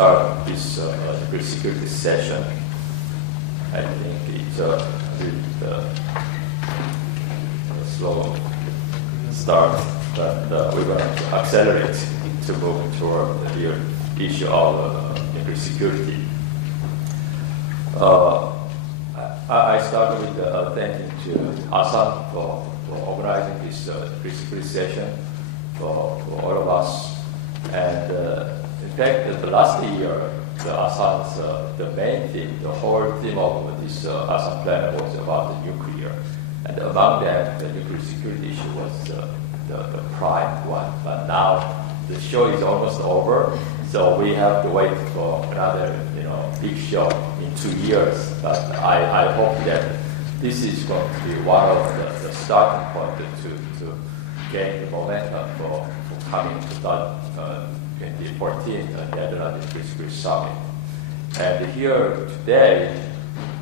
start this nuclear security session. I think it's a bit slow start, but we're going to accelerate to move toward the issue of nuclear security. I started with thanking to Asan for organizing this nuclear security session for all of us. And in fact, the last year, the Asan's the main theme, the whole theme of this Asan Plenum was about the nuclear. And among them, the nuclear security issue was the prime one. But now the show is almost over, so we have to wait for another big show in 2 years. But I hope that this is going to be one of the starting point to gain the momentum for coming to 2014 Netherlands Nuclear Security Summit. And here today,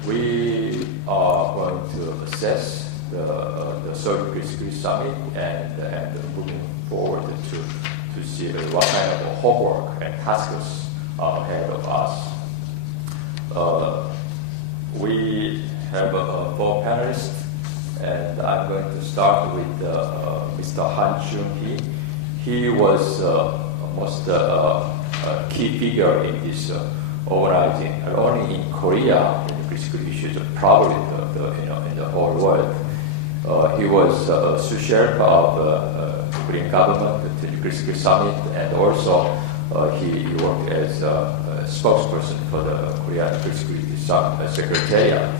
we are going to assess the Seoul Nuclear Security Summit and moving forward to see what kind of homework and tasks are ahead of us. We have 4 panelists, and I'm going to start with Mr. Han Chung-hee. He was almost a key figure in this organizing, not only in Korea, in nuclear security issues, but probably in the whole world. He was a sous chef of the Korean government at the Nuclear Security Summit, and also he worked as a spokesperson for the Korean Nuclear Security Summit Secretariat.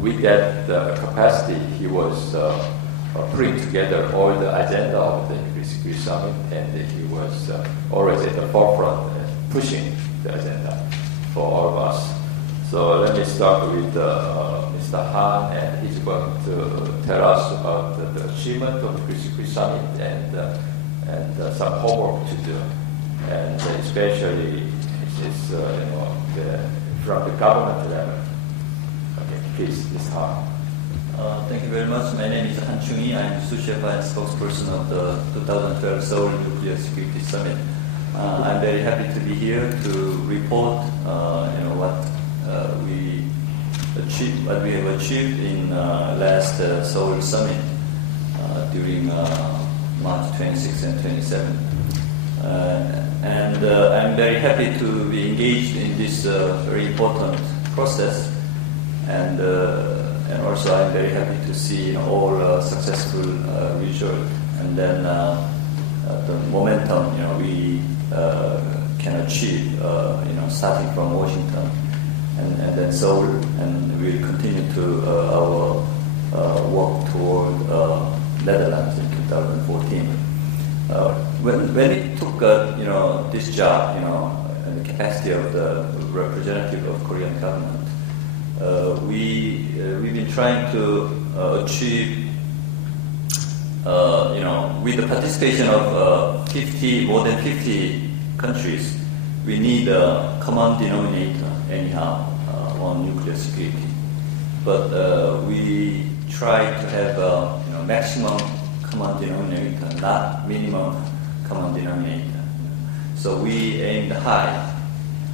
With that capacity, he was putting together all the agenda of the Nuclear Security Summit, and he was always at the forefront pushing the agenda for all of us. So let me start with Mr. Han, and he's going to tell us about the achievement of the Nuclear Security Summit and some homework to do, and especially from the government level. Okay, please, Mr. Han. Thank you very much. My name is Han Chung-hee. I'm sous chef and spokesperson of the 2012 Seoul Nuclear Security Summit. I'm very happy to be here to report, what we have achieved in last Seoul Summit during March 26 and 27. And I'm very happy to be engaged in this very important process, and also I'm very happy to see all successful results, and then the momentum we can achieve, starting from Washington and then Seoul, and we'll continue to our work toward Netherlands in 2014. When we took this job, in the capacity of the representative of Korean government, we've been trying to achieve, with the participation of more than 50 countries, we need a common denominator anyhow on nuclear security. But we try to have maximum common denominator, not minimum common denominator. So we aimed high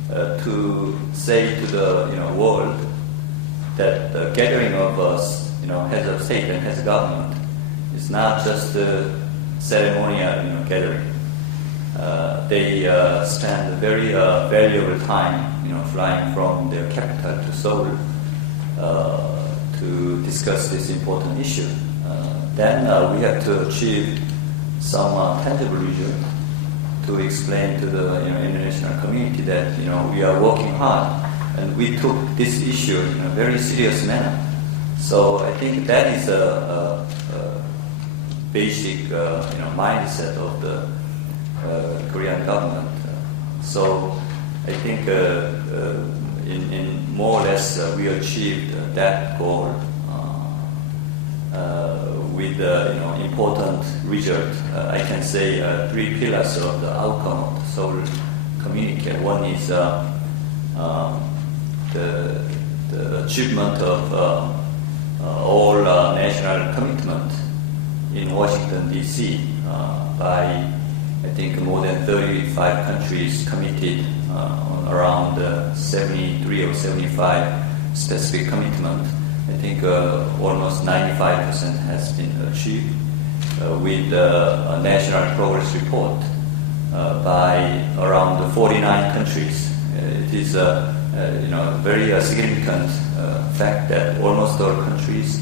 to say to the world that the gathering of us, heads of state and heads of government, is not just a ceremonial gathering. They spend a very valuable time, flying from their capital to Seoul to discuss this important issue. Then we have to achieve some tangible result to explain to the international community that we are working hard and we took this issue in a very serious manner. So I think that is a basic mindset of the Korean government. So I think in more or less we achieved that goal with important result. I can say 3 pillars of the outcome of the Seoul communique. One is the achievement of all national commitment in Washington D.C. by I think more than 35 countries committed on around 73 or 75 specific commitment. I think almost 95% has been achieved with a national progress report by around 49 countries. It is very significant fact that almost all countries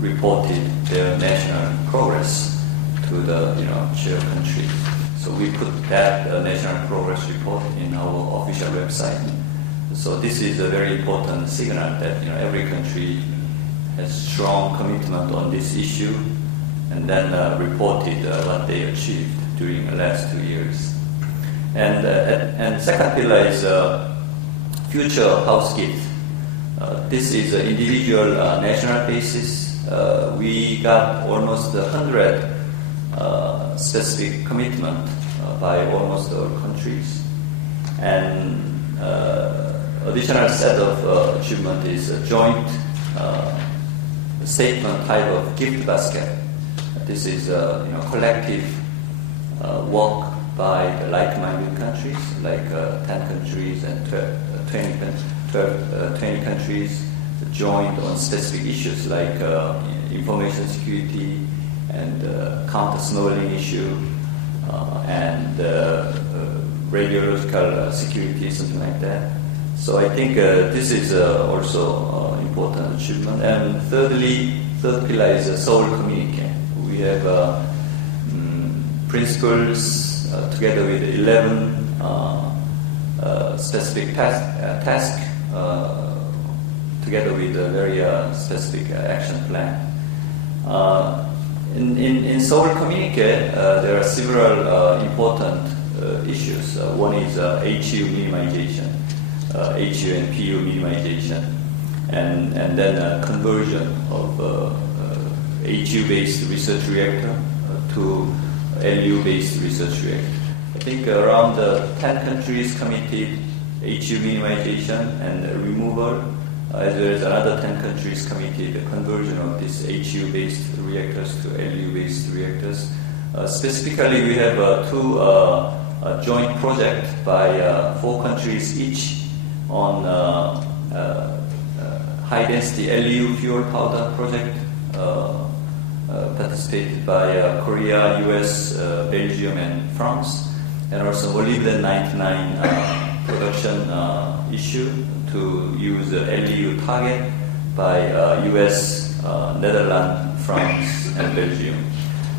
reported their national progress to the chair country. So we put that national progress report in our official website. So this is a very important signal that every country has strong commitment on this issue, and then reported what they achieved during the last 2 years. And second pillar is future house gift. This is an individual national basis. We got almost 100 specific commitment by almost all countries. And additional set of achievement is a joint statement type of gift basket. This is collective work by the like-minded countries, like 10 countries and 20 countries joined on specific issues like information security and counter-smuggling issue and radiological security, something like that. So I think this is also important achievement. And thirdly, third pillar is Seoul communique. We have principles together with 11 specific tasks together with a very specific action plan. In Seoul communique, there are several important issues. One is HU minimization, HU and PU minimization, and then conversion of HU-based research reactor to LU-based research reactor. I think around 10 countries committed HU minimization and removal, as well as another 10 countries committed the conversion of these HU-based reactors to LU-based reactors. Specifically, we have two joint projects by 4 countries each on high-density LU fuel powder project, participated by Korea, US, Belgium, and France, and also molybdenum-99 production issue to use LEU target by US, Netherlands, France, and Belgium.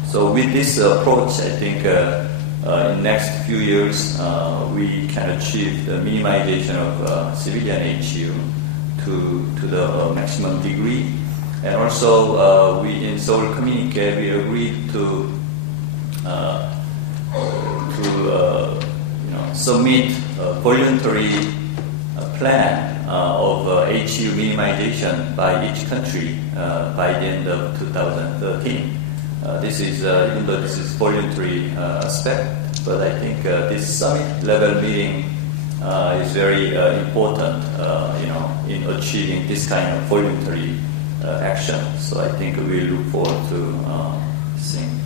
So with this approach, I think in next few years we can achieve the minimization of civilian HU to the maximum degree. And also we in Seoul communique we agreed to submit a voluntary plan of HU minimization by each country by the end of 2013. This is, even though this is voluntary aspect, but I think this summit level meeting is very important, in achieving this kind of voluntary action. So I think we look forward to seeing.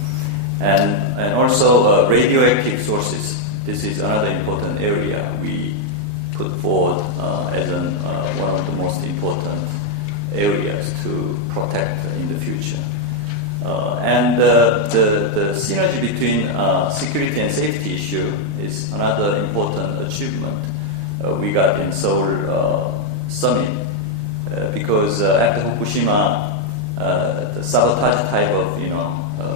And also radioactive sources. This is another important area we put forward as one of the most important areas to protect in the future. And the synergy between security and safety issue is another important achievement we got in Seoul summit, because after Fukushima, the sabotage type of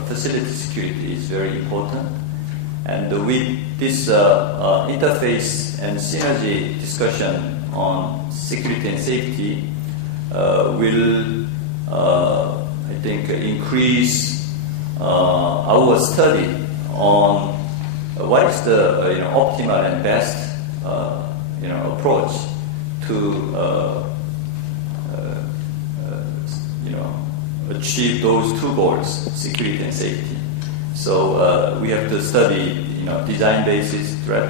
facility security is very important. And with this interface and synergy discussion on security and safety will, I think, increase our study on what is the optimal and best approach to achieve those two goals, security and safety. So we have to study, design basis threat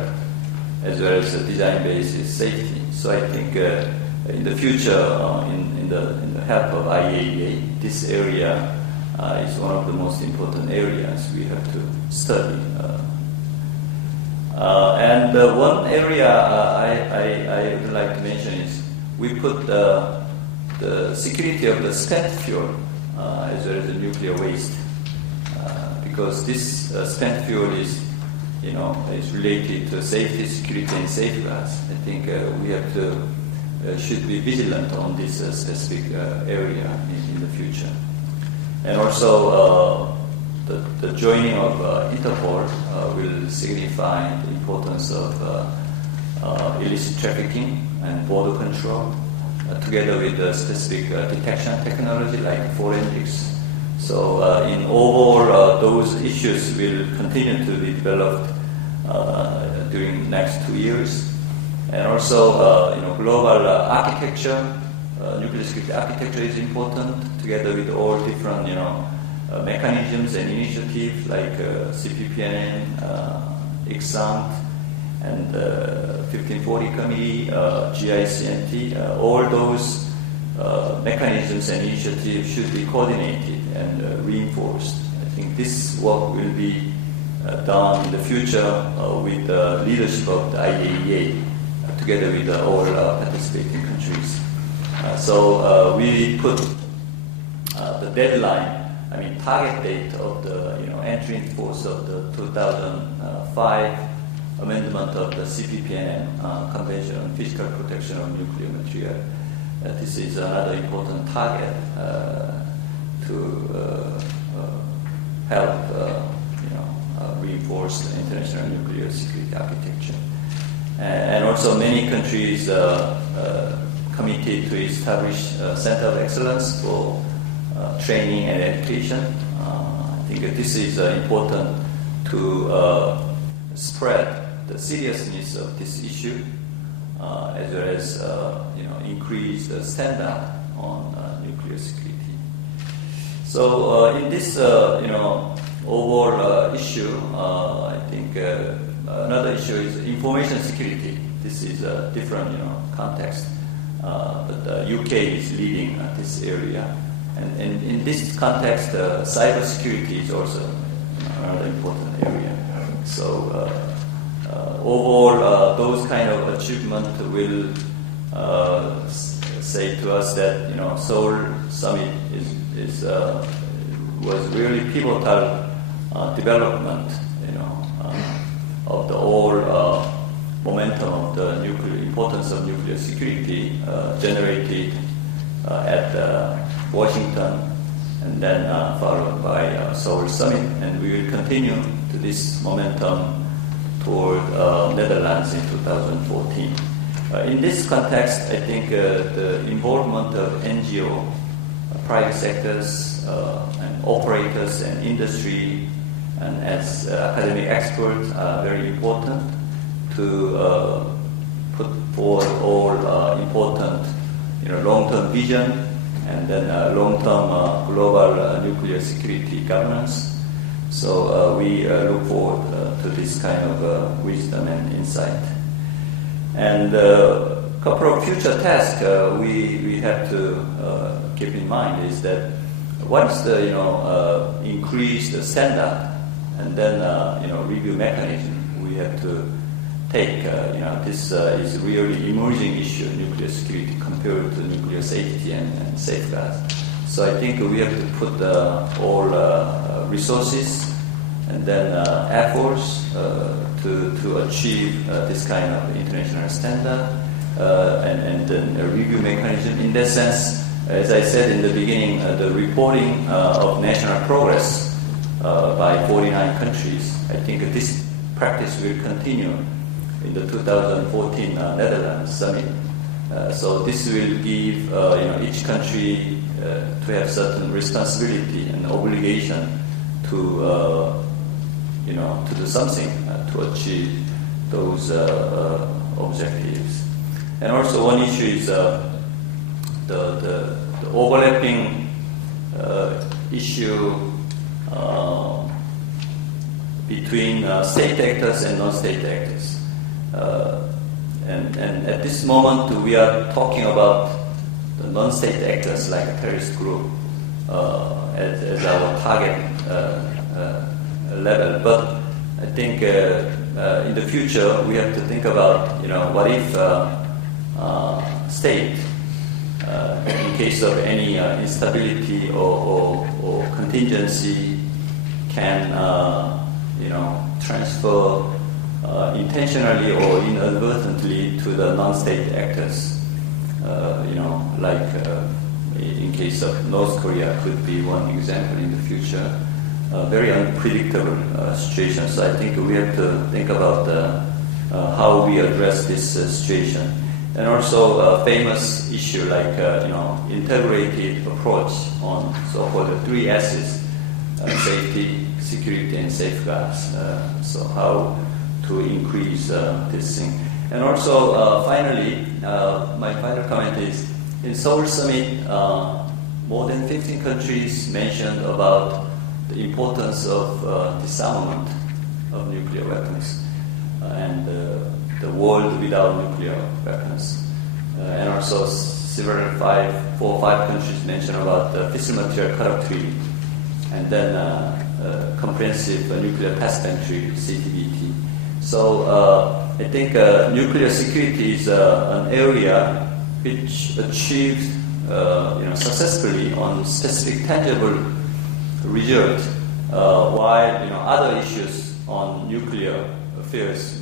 as well as design basis safety. So I think in the future, in the help of IAEA, this area is one of the most important areas we have to study And one area I would like to mention is we put the security of the spent fuel as well as the nuclear waste, because this spent fuel is related to safety, security, and safeguards. I think we have to should be vigilant on this specific area in the future. And also, the joining of Interpol will signify the importance of illicit trafficking and border control, together with the specific detection technology like forensics. So in overall, those issues will continue to be developed during the next 2 years. And also, global architecture, nuclear security architecture is important, together with all different, mechanisms and initiatives like CPPNN, Asan, and 1540 Committee, GICNT. All those mechanisms and initiatives should be coordinated and reinforced. I think this work will be done in the future with the leadership of the IAEA, together with all participating countries. So we put the deadline, target date of the entry into force of the 2005 amendment of the CPPNM Convention on Physical Protection of Nuclear Material. This is another important target to help reinforce the international nuclear security architecture. And also many countries committed to establish a center of excellence for training and education. I think this is important to spread the seriousness of this issue, as well as increase the standard on nuclear security. So in this overall issue, I think another issue is information security. This is a different context, but the UK is leading this area. And in this context, cyber security is also another important area. So overall, those kind of achievements will say to us that Seoul summit was really pivotal development, of the whole momentum of the importance of nuclear security generated at Washington, and then followed by Seoul summit, and we will continue to this momentum toward Netherlands in 2014. In this context, I think the involvement of NGO, private sectors, and operators and industry, and as academic experts are very important to put forward all important long-term vision and then long-term global nuclear security governance. So we look forward to this kind of wisdom and insight. And a couple of future tasks we have to keep in mind is that once the increase the standard and then review mechanism, we have to take this is really emerging issue, nuclear security compared to nuclear safety and safeguards. So I think we have to put all resources and then efforts to achieve this kind of international standard and then a review mechanism. In that sense, as I said in the beginning, the reporting of national progress by 49 countries, I think this practice will continue in the 2014 Netherlands summit. So this will give each country to have certain responsibility and obligation to to do something to achieve those objectives. And also one issue is the overlapping issue between state actors and non-state actors. And at this moment, we are talking about the non-state actors like a terrorist group as our target level. But I think in the future we have to think about, what if state, in case of any instability or contingency, can transfer intentionally or inadvertently to the non-state actors. Like in case of North Korea could be one example in the future. Very unpredictable situation. So I think we have to think about how we address this situation. And also a famous issue like integrated approach on so-called 3 S's, safety, security, and safeguards. So how to increase this thing. And also finally, my final comment is, in Seoul Summit, more than 15 countries mentioned about the importance of disarmament of nuclear weapons and the world without nuclear weapons. And also several 4 or 5 countries mentioned about the fissile material cut-off treaty, and then comprehensive nuclear test ban treaty, CTBT. So I think nuclear security is an area which achieved successfully on specific tangible result, while other issues on nuclear affairs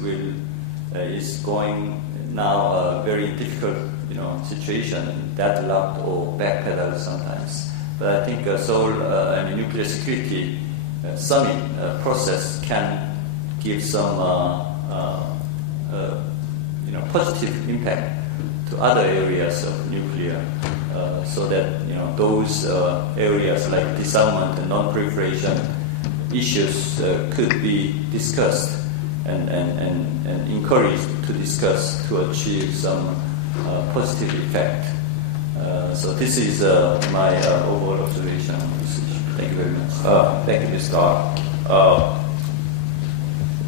is going now a very difficult situation, deadlocked or backpedaled sometimes. But I think Seoul nuclear security summit process can give some positive impact to other areas of nuclear, so that those areas like disarmament and non-proliferation issues could be discussed and encouraged to discuss to achieve some positive effect. So this is my overall observation on this issue. Thank you very much. Thank you, Mr.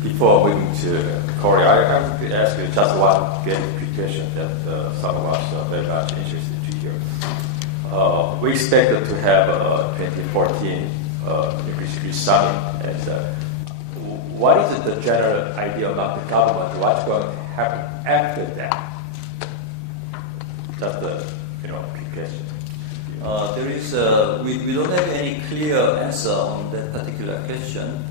Before moving to Korea, I have to ask you just one very quick question that some of us are very much interested to hear. We expected to have a 2014 nuclear security summit. And what is the general idea about the government? What's going to happen after that? Just a quick question. There is we don't have any clear answer on that particular question.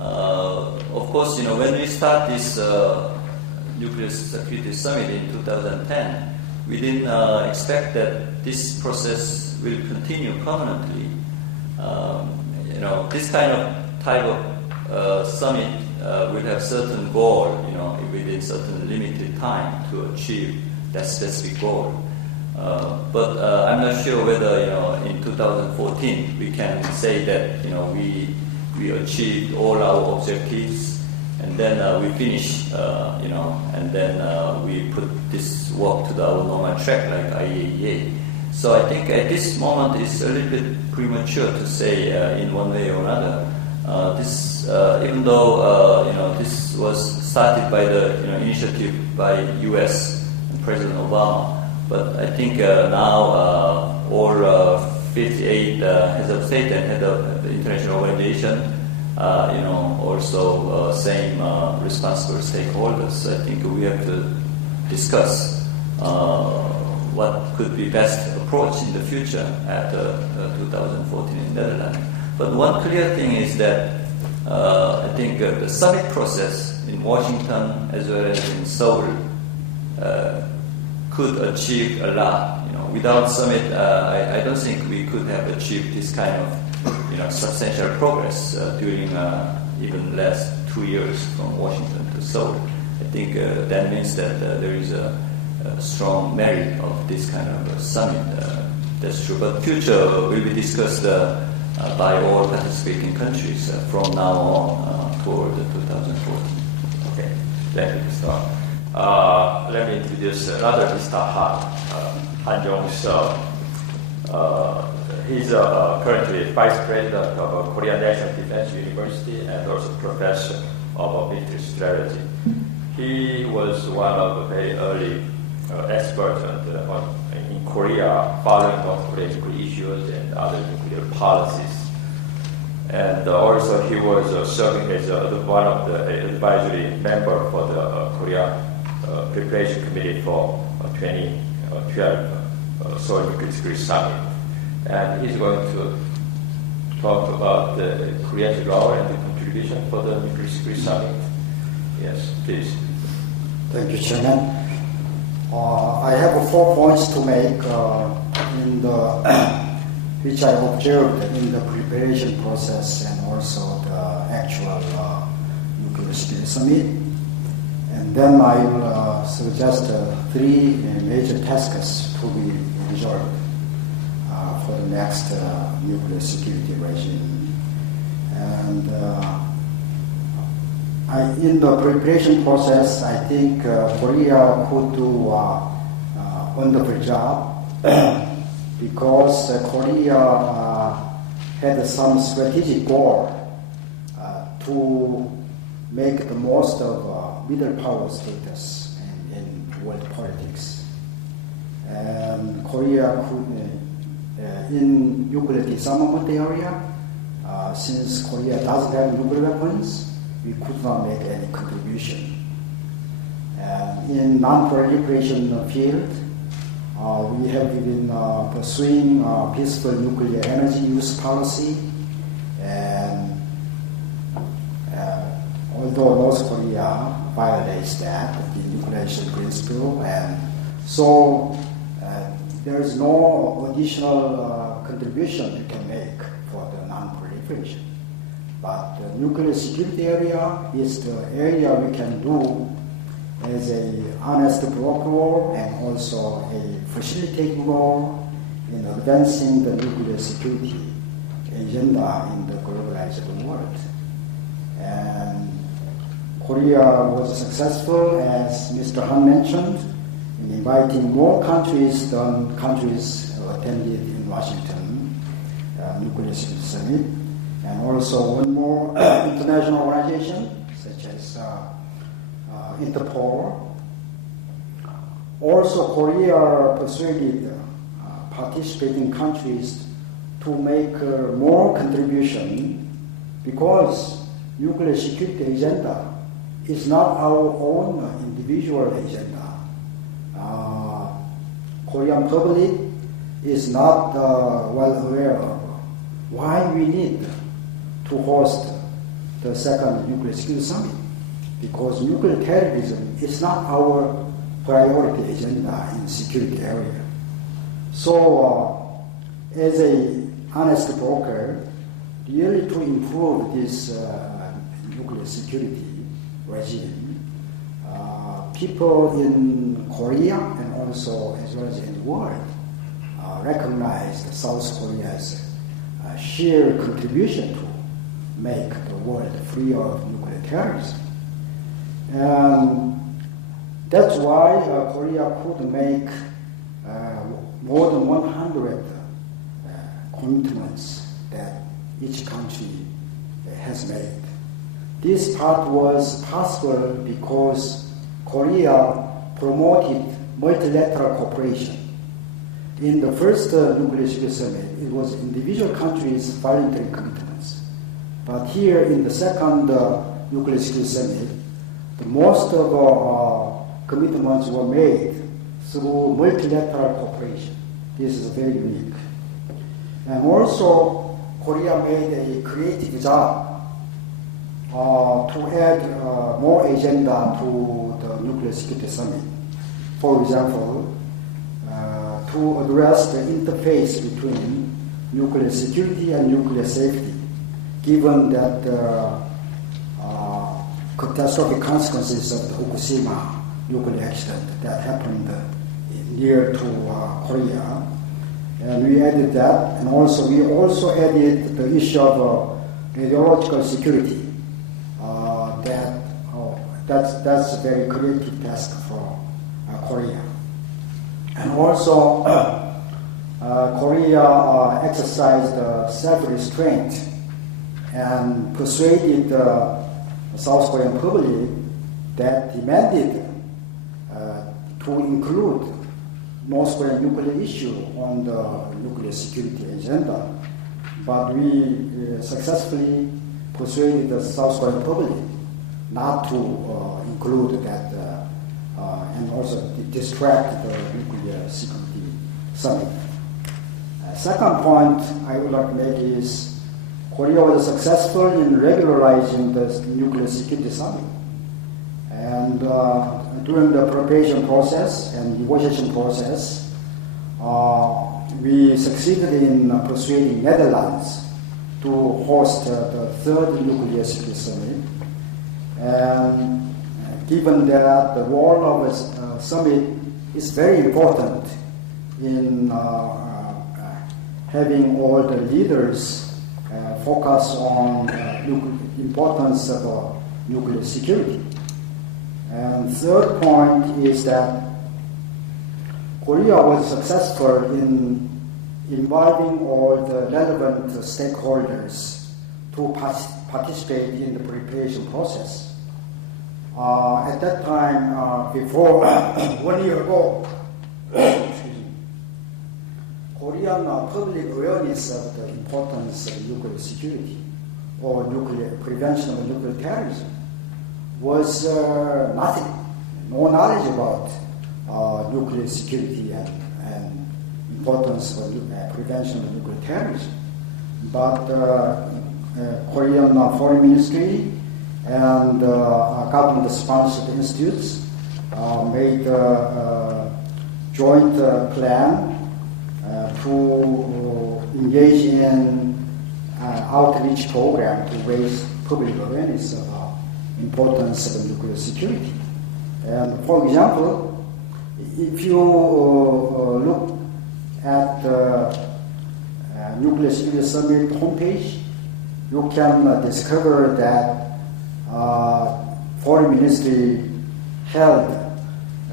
Of course, when we start this nuclear security summit in 2010, we didn't expect that this process will continue permanently. This kind of type of summit will have certain goal, within certain limited time to achieve that specific goal. But I'm not sure whether, in 2014 we can say that, we achieved all our objectives, and then we finish, and then we put this work to our normal track like IAEA. So I think at this moment it's a little bit premature to say in one way or another. This, even though this was started by the initiative by U.S. and President Obama, but I think now all 58 heads of state and head of the international organization, also same responsible stakeholders. I think we have to discuss what could be best approach in the future after 2014 in Netherlands. But one clear thing is that I think the summit process in Washington as well as in Seoul could achieve a lot. Without summit, I don't think we could have achieved this kind of substantial progress during even last 2 years from Washington to Seoul. I think that means that there is a strong merit of this kind of summit. That's true. But future will be discussed by all participating countries from now on toward 2014. Okay, thank you, Mr. Let me introduce another Mr. Han Jong-seo. He's currently Vice President of Korea National Defense University and also Professor of Military Strategy. He was one of the very early experts in Korea following North Korean nuclear issues and other nuclear policies. And also he was serving as one of the advisory member for the Korea Preparation Committee for 2012 Seoul Nuclear Security Summit. And he's going to talk about the Korea's role and the contribution for the Nuclear Security Summit. Yes, please. Thank you, Chairman. I have 4 points to make which I observed in the preparation process and also the actual Nuclear Security Summit. And then I will suggest 3 major tasks to be resolved for the next nuclear security regime. And in the preparation process, I think Korea could do a wonderful job because Korea had some strategic goal to make the most of middle power status in world politics. And Korea could, in nuclear disarmament area, since Korea doesn't have nuclear weapons, we could not make any contribution. And in non-proliferation field, we have been pursuing peaceful nuclear energy use policy, and although North Korea violates that, the denuclearization principle, and so there is no additional contribution you can make for the non-proliferation. But the nuclear security area is the area we can do as a honest broker role and also a facilitating role in advancing the nuclear security agenda in the globalized world. And Korea was successful, as Mr. Han mentioned, in inviting more countries than countries attended in Washington Nuclear Security Summit, and also one more international organization such as Interpol. Also, Korea persuaded participating countries to make more contribution because nuclear security agenda is not our own individual agenda. Korean public is not well aware of why we need to host the second Nuclear Security Summit, because nuclear terrorism is not our priority agenda in security area. So, as a honest broker, really to improve this nuclear security regime, people in Korea and also as well as in the world recognize South Korea's sheer contribution to make the world free of nuclear terrorism. And that's why Korea could make more than 100 commitments that each country has made. This part was possible because Korea promoted multilateral cooperation. In the first Nuclear Security Summit, it was individual countries' voluntary commitments. But here in the second Nuclear Security Summit, the most of commitments were made through multilateral cooperation. This is very unique. And also, Korea made a creative job to add more agenda to the Nuclear Security Summit. For example, to address the interface between nuclear security and nuclear safety, given that catastrophic consequences of the Fukushima nuclear accident that happened near to Korea. And we added that, and also we also added the issue of radiological security. That's a very creative task for Korea. And also, Korea exercised self-restraint and persuaded the South Korean public that demanded to include North Korean nuclear issue on the nuclear security agenda. but we successfully persuaded the South Korean public not to include that and also distract the nuclear security summit. Second point I would like to make is Korea was successful in regularizing the nuclear security summit. And during the preparation process and negotiation process, we succeeded in persuading Netherlands to host the third nuclear security summit. And given that the role of a summit is very important in having all the leaders focus on importance of nuclear security. And third point is that Korea was successful in involving all the relevant stakeholders to participate in the preparation process. At that time, before 1 year ago, Korean public awareness of the importance of nuclear security or nuclear prevention of nuclear terrorism was nothing, no knowledge about nuclear security and importance of prevention of nuclear terrorism. But Korean Foreign Ministry and government-sponsored institutes made a joint plan to engage in outreach program to raise public awareness of importance of nuclear security. And for example, if you look at the Nuclear Security Summit homepage, you can discover that Foreign Ministry held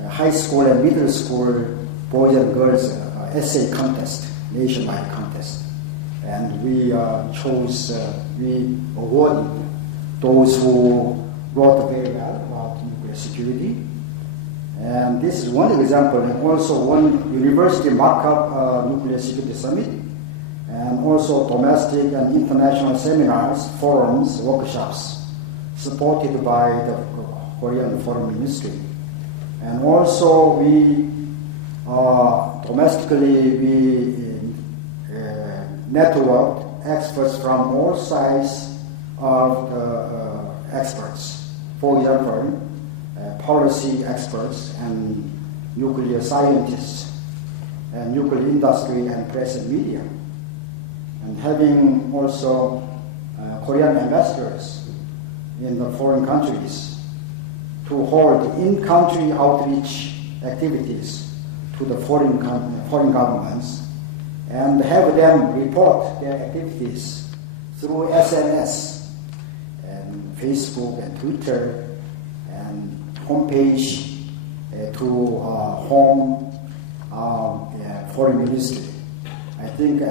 a high school and middle school boys and girls essay contest, nationwide contest. And we we awarded those who wrote very well about nuclear security. And this is one example, and also one university mock-up nuclear security summit, and also domestic and international seminars, forums, workshops, supported by the Korean Foreign Ministry. And also we domestically networked experts from all sides of experts. For example, policy experts and nuclear scientists, and nuclear industry and press and media, and having also Korean ambassadors in the foreign countries to hold in-country outreach activities to the foreign governments and have them report their activities through SNS and Facebook and Twitter and homepage to home foreign ministry. I think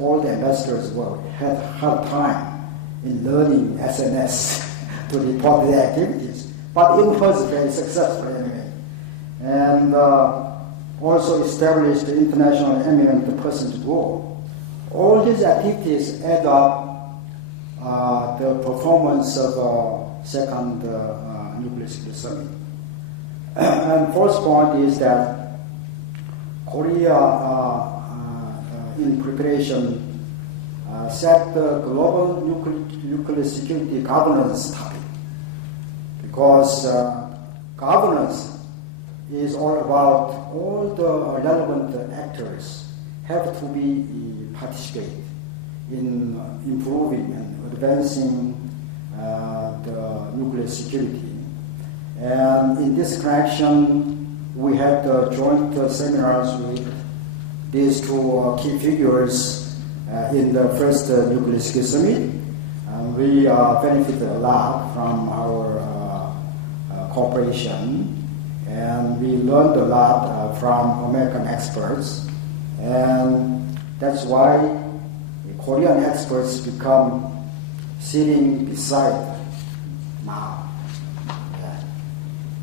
all the ambassadors had hard time in learning SNS to report their activities, but it was very successful anyway. And also established the International Eminent Persons Group. All these activities add up the performance of second nuclear security summit. And fourth point is that Korea, in preparation, set the global nuclear security governance topic, because governance is all about all the relevant actors have to be participate in improving and advancing the nuclear security. And in this connection, we had joint seminars with these two key figures in the first nuclear security summit. And we benefited a lot from our cooperation, and we learned a lot from American experts, and that's why Korean experts become sitting beside now,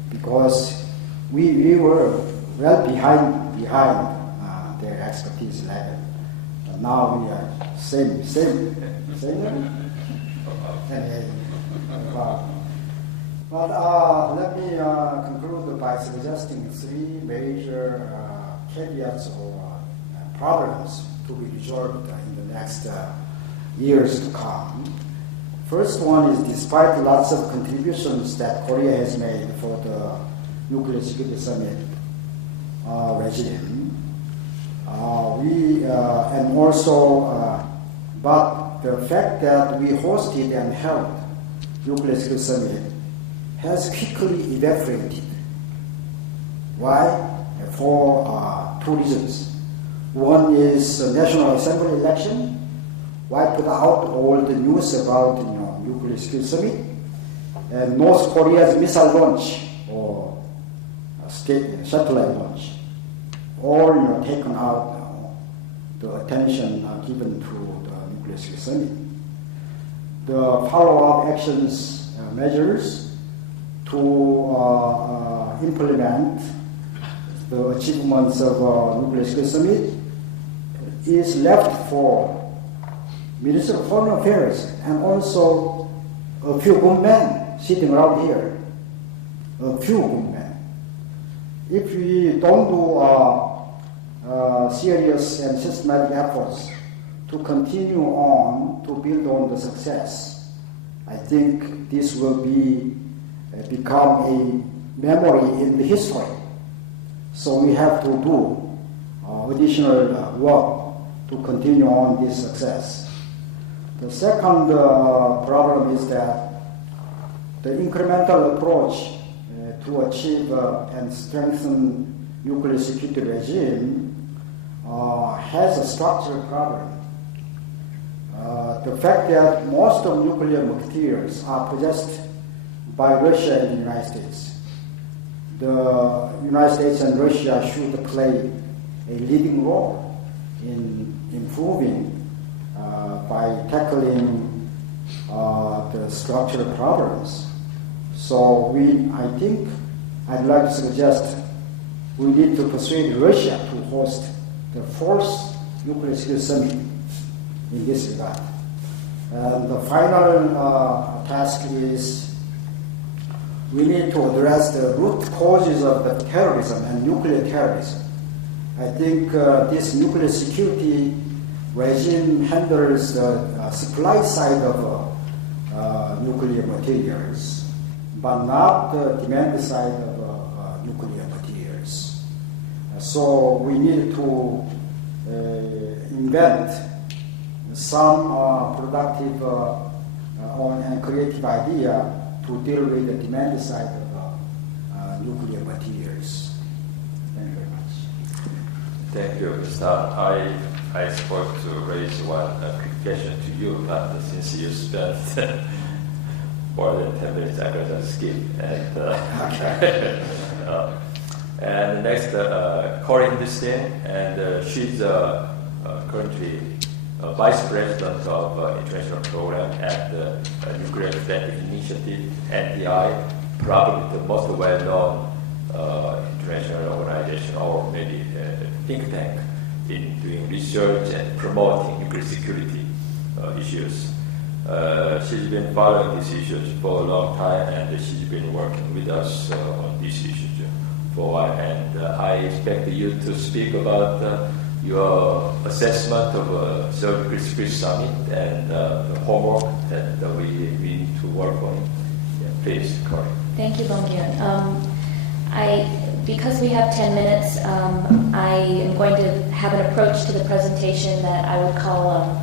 because we were well behind their expertise level. now we are same level. But let me conclude by suggesting three major caveats or problems to be resolved in the next years to come. First one is, despite lots of contributions that Korea has made for the Nuclear Security Summit regime, but the fact that we hosted and held Nuclear Security Summit has quickly evaporated. Why? For two reasons. One is the National Assembly election wiped out all the news about Nuclear Security Summit, and North Korea's missile launch or satellite launch, all taken out the attention given to the Nuclear Security Summit. The follow-up actions, measures to implement the achievements of Nuclear Security Summit is left for Minister of Foreign Affairs and also a few good men sitting around here. A few good men. If we don't do serious and systematic efforts to continue on to build on the success, I think this will become a memory in the history. So we have to do additional work to continue on this success. The second problem is that the incremental approach to achieve and strengthen nuclear security regime has a structural problem. The fact that most of nuclear materials are possessed by Russia and the United States. The United States and Russia should play a leading role in improving by tackling the structural problems. So I think I'd like to suggest we need to persuade Russia to host the fourth nuclear security summit in this regard. And the final task is we need to address the root causes of the terrorism and nuclear terrorism. I think this nuclear security regime handles the supply side of nuclear materials, but not the demand side of nuclear materials. So we need to invent some productive and creative idea to deal with the demand side of nuclear materials. Thank you very much. Thank you, Mr. I supposed to raise one quick question to you, but since you spent more than 10 minutes, I'm going to skip. And the next, Corey Henderson, and she's currently Vice President of International Program at the Nuclear Atlantic Initiative, NDI, probably the most well-known international organization or maybe think tank in doing research and promoting nuclear security issues. She's been following these issues for a long time, and she's been working with us on these issues for a while. And I expect you to speak about your assessment of Seoul Nuclear Security Summit and the homework that we need to work on. Yeah, please, Corey. Thank you, Bong-Gyun. Because we have 10 minutes, I am going to have an approach to the presentation that I would call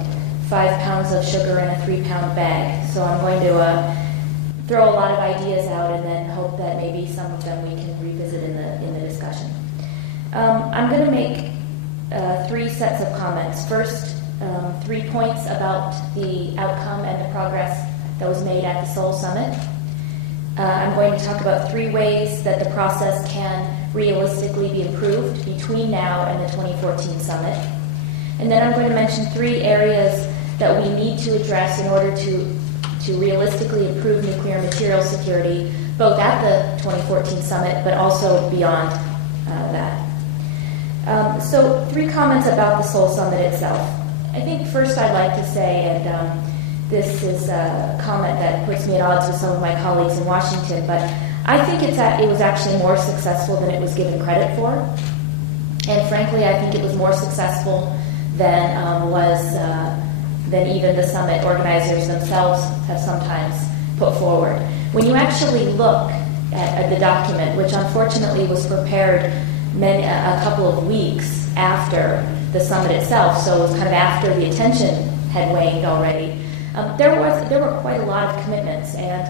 5 pounds of sugar in a 3-pound bag. So I'm going to throw a lot of ideas out and then hope that maybe some of them we can revisit in the discussion. I'm going to make 3 sets of comments. First, 3 points about the outcome and the progress that was made at the Seoul Summit. I'm going to talk about 3 ways that the process can realistically be improved between now and the 2014 summit. And then I'm going to mention 3 areas that we need to address in order to realistically improve nuclear material security, both at the 2014 summit, but also beyond that. So 3 comments about the Seoul Summit itself. I think first I'd like to say, and this is a comment that puts me at odds with some of my colleagues in Washington, but I think it was actually more successful than it was given credit for. And frankly, I think it was more successful than than even the summit organizers themselves have sometimes put forward. When you actually look at the document, which unfortunately was prepared a couple of weeks after the summit itself, so it was kind of after the attention had waned already, there were quite a lot of commitments, and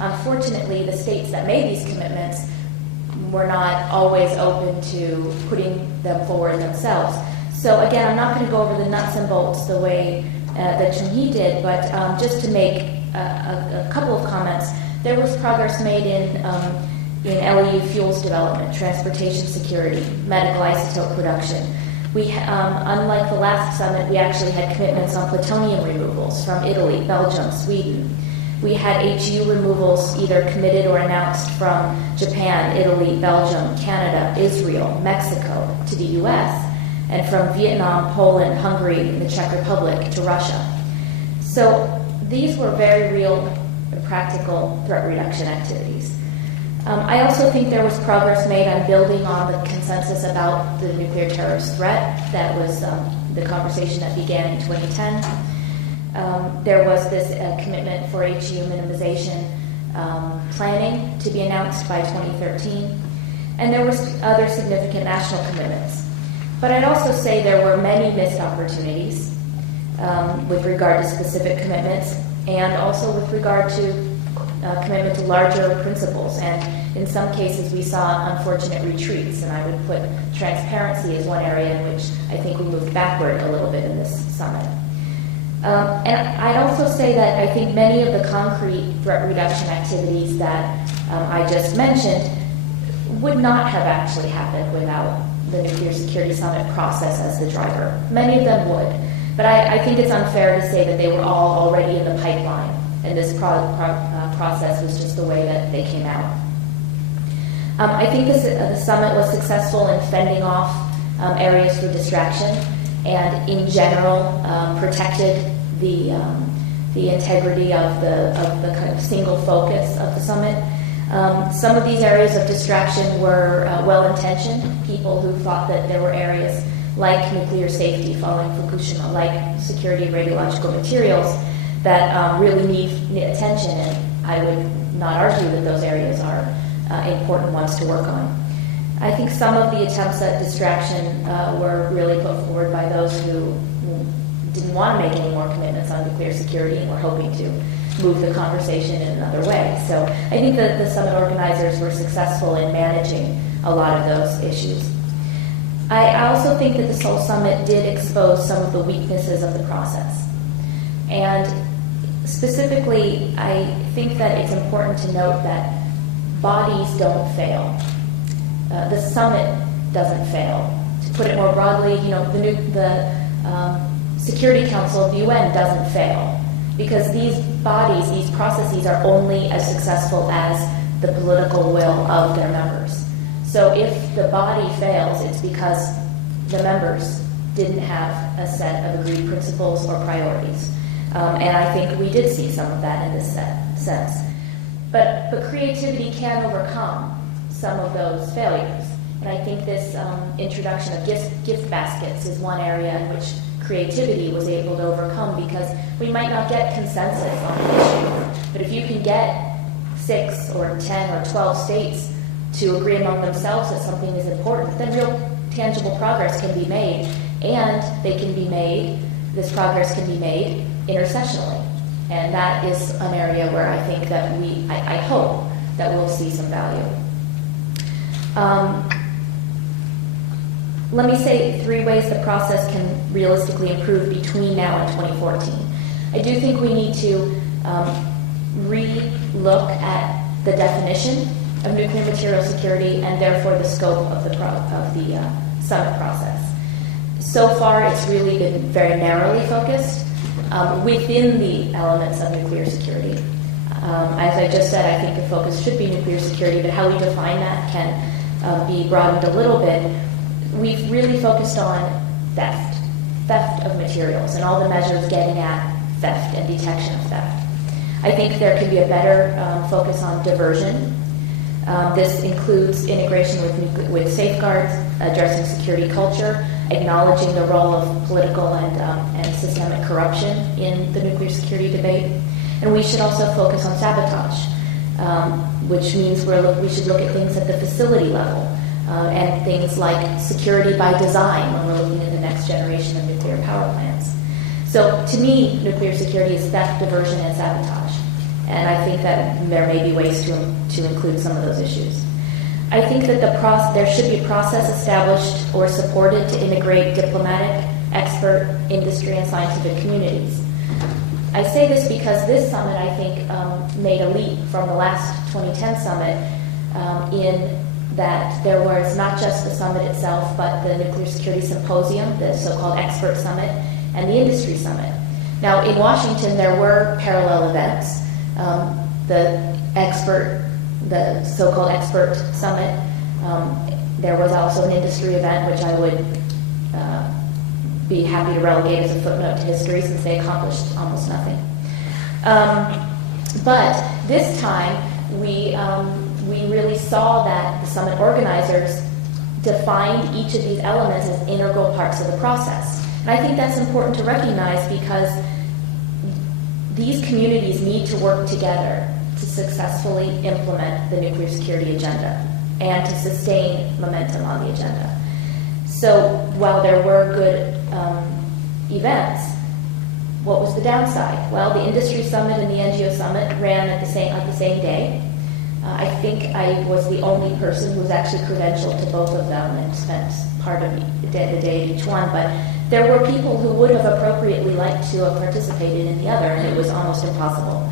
unfortunately the states that made these commitments were not always open to putting them forward themselves. So again, I'm not going to go over the nuts and bolts the way that Chung-hee did, but just to make a couple of comments. There was progress made in LEU fuels development, transportation security, medical isotope production. Unlike the last summit, we actually had commitments on plutonium removals from Italy, Belgium, Sweden. We had HU removals either committed or announced from Japan, Italy, Belgium, Canada, Israel, Mexico to the US, and from Vietnam, Poland, Hungary, and the Czech Republic to Russia. So these were very real, practical threat reduction activities. I also think there was progress made on building on the consensus about the nuclear terrorist threat. That was the conversation that began in 2010. There was this commitment for HU minimization planning to be announced by 2013. And there were other significant national commitments. But I'd also say there were many missed opportunities with regard to specific commitments, and also with regard to commitment to larger principles. And in some cases, we saw unfortunate retreats, and I would put transparency as one area in which I think we moved backward a little bit in this summit. And I'd also say that I think many of the concrete threat reduction activities that I just mentioned would not have actually happened without the Nuclear Security Summit process as the driver. Many of them would. But I think it's unfair to say that they were all already in the pipeline, and this process was just the way that they came out. I think the summit was successful in fending off areas for distraction, and in general protected the integrity of the kind of single focus of the summit. Some of these areas of distraction were well-intentioned, people who thought that there were areas like nuclear safety following Fukushima, like security of radiological materials, that really need attention, and I would not argue that those areas are important ones to work on. I think some of the attempts at distraction were really put forward by those who didn't want to make any more commitments on nuclear security and were hoping to move the conversation in another way. So I think that the summit organizers were successful in managing a lot of those issues. I also think that the Seoul Summit did expose some of the weaknesses of the process. And specifically, I think that it's important to note that bodies don't fail. The summit doesn't fail. To put it more broadly, the Security Council of the UN doesn't fail, because these bodies, these processes are only as successful as the political will of their members. So if the body fails, it's because the members didn't have a set of agreed principles or priorities. And I think we did see some of that in this sense. But creativity can overcome some of those failures. And I think this introduction of gift baskets is one area in which creativity was able to overcome, because we might not get consensus on the issue. But if you can get 6 or 10 or 12 states to agree among themselves that something is important, then real tangible progress can be made. And this progress can be made intercessionally. And that is an area where I think that I hope that we'll see some value. Let me say 3 ways the process can realistically improve between now and 2014. I do think we need to re-look at the definition of nuclear material security and therefore the scope of the summit process. So far, it's really been very narrowly focused within the elements of nuclear security. As I just said, I think the focus should be nuclear security, but how we define that can be broadened a little bit. We've really focused on theft, theft of materials and all the measures getting at theft and detection of theft. I think there could be a better focus on diversion. This includes integration with safeguards, addressing security culture, acknowledging the role of political and systemic corruption in the nuclear security debate. And we should also focus on sabotage, which means we should look at things at the facility level and things like security by design when we're looking at the next generation of nuclear power plants. So to me, nuclear security is theft, diversion, and sabotage. And I think that there may be ways to include some of those issues. I think that there should be a process established or supported to integrate diplomatic, expert, industry, and scientific communities. I say this because this summit, I think, made a leap from the last 2010 summit in that there was not just the summit itself, but the Nuclear Security Symposium, the so-called Expert Summit, and the Industry Summit. Now, in Washington, there were parallel events. The so-called Expert Summit. There was also an industry event, which I would be happy to relegate as a footnote to history since they accomplished almost nothing. But this time, we really saw that the summit organizers defined each of these elements as integral parts of the process. And I think that's important to recognize because these communities need to work together to successfully implement the nuclear security agenda and to sustain momentum on the agenda. So while there were good events, what was the downside? Well, the Industry Summit and the NGO Summit ran at the same day. I think I was the only person who was actually credentialed to both of them and spent part of the day at each one, but there were people who would have appropriately liked to have participated in the other, and it was almost impossible.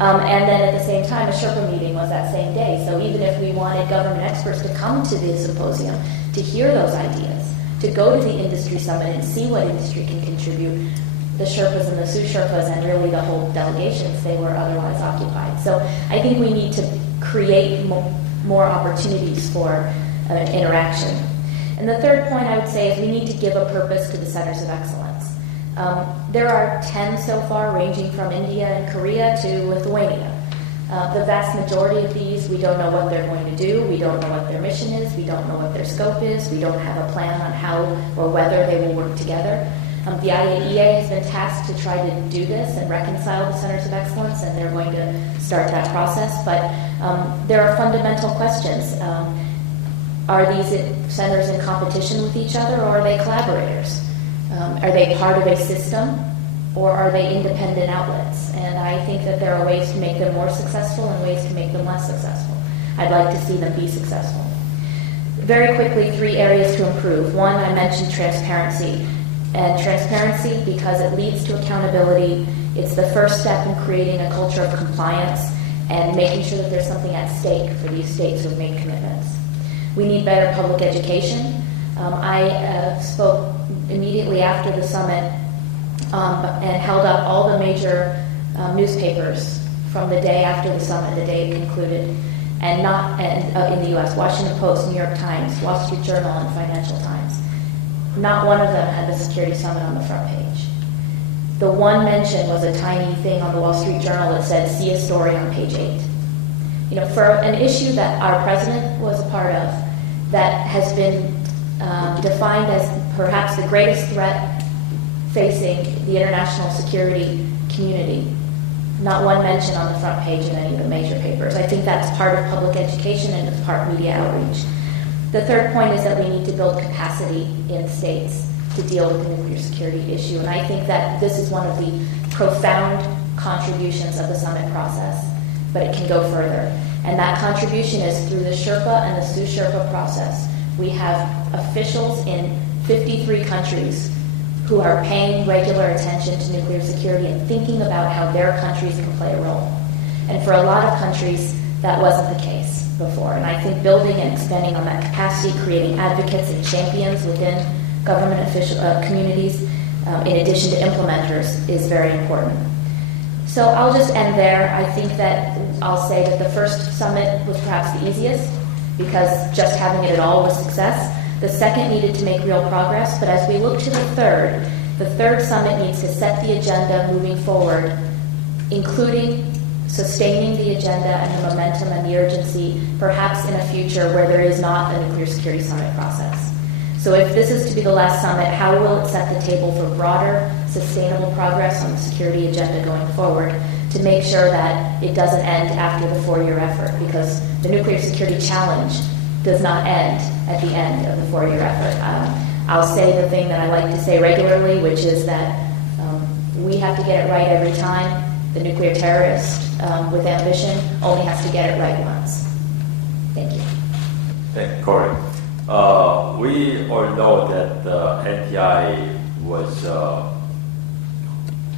And then at the same time, a Sherpa meeting was that same day, so even if we wanted government experts to come to the symposium to hear those ideas, to go to the Industry Summit and see what industry can contribute, the Sherpas and the sous Sherpas and really the whole delegations, they were otherwise occupied. So I think we need to create more opportunities for interaction. And the third point I would say is we need to give a purpose to the centers of excellence. There are 10 so far, ranging from India and Korea to Lithuania. The vast majority of these, we don't know what they're going to do. We don't know what their mission is. We don't know what their scope is. We don't have a plan on how or whether they will work together. The IAEA has been tasked to try to do this and reconcile the centers of excellence, and they're going to start that process. But there are fundamental questions. Are these centers in competition with each other, or are they collaborators? Are they part of a system, or are they independent outlets? And I think that there are ways to make them more successful and ways to make them less successful. I'd like to see them be successful. Very quickly, 3 areas to improve. One, I mentioned transparency. And transparency, because it leads to accountability, it's the first step in creating a culture of compliance and making sure that there's something at stake for these states who have made commitments. We need better public education. I spoke immediately after the summit and held up all the major newspapers from the day after the summit, the day it concluded, and in the U.S., Washington Post, New York Times, Wall Street Journal, and Financial Times. Not one of them had the Security Summit on the front page. The one mention was a tiny thing on the Wall Street Journal that said, "See a story on page 8." You know, for an issue that our president was a part of, that has been defined as perhaps the greatest threat facing the international security community, not one mention on the front page in any of the major papers. I think that's part of public education and it's part media outreach. The third point is that we need to build capacity in states to deal with the nuclear security issue, and I think that this is one of the profound contributions of the summit process, but it can go further. And that contribution is through the Sherpa and the sous Sherpa process. We have officials in 53 countries who are paying regular attention to nuclear security and thinking about how their countries can play a role. And for a lot of countries, that wasn't the case before. And I think building and expanding on that capacity, creating advocates and champions within government official communities, in addition to implementers, is very important. So I'll just end there. I think that I'll say that the first summit was perhaps the easiest because just having it at all was success. The second needed to make real progress, but as we look to the third summit needs to set the agenda moving forward, including sustaining the agenda and the momentum and the urgency, perhaps in a future where there is not a nuclear security summit process. So if this is to be the last summit, how will it set the table for broader, sustainable progress on the security agenda going forward to make sure that it doesn't end after the 4-year effort? Because the nuclear security challenge does not end at the end of the 4-year effort. I'll say the thing that I like to say regularly, which is that we have to get it right every time. The nuclear terrorist with ambition only has to get it right once. Thank you. Thank you, Corey. We all know that the NTI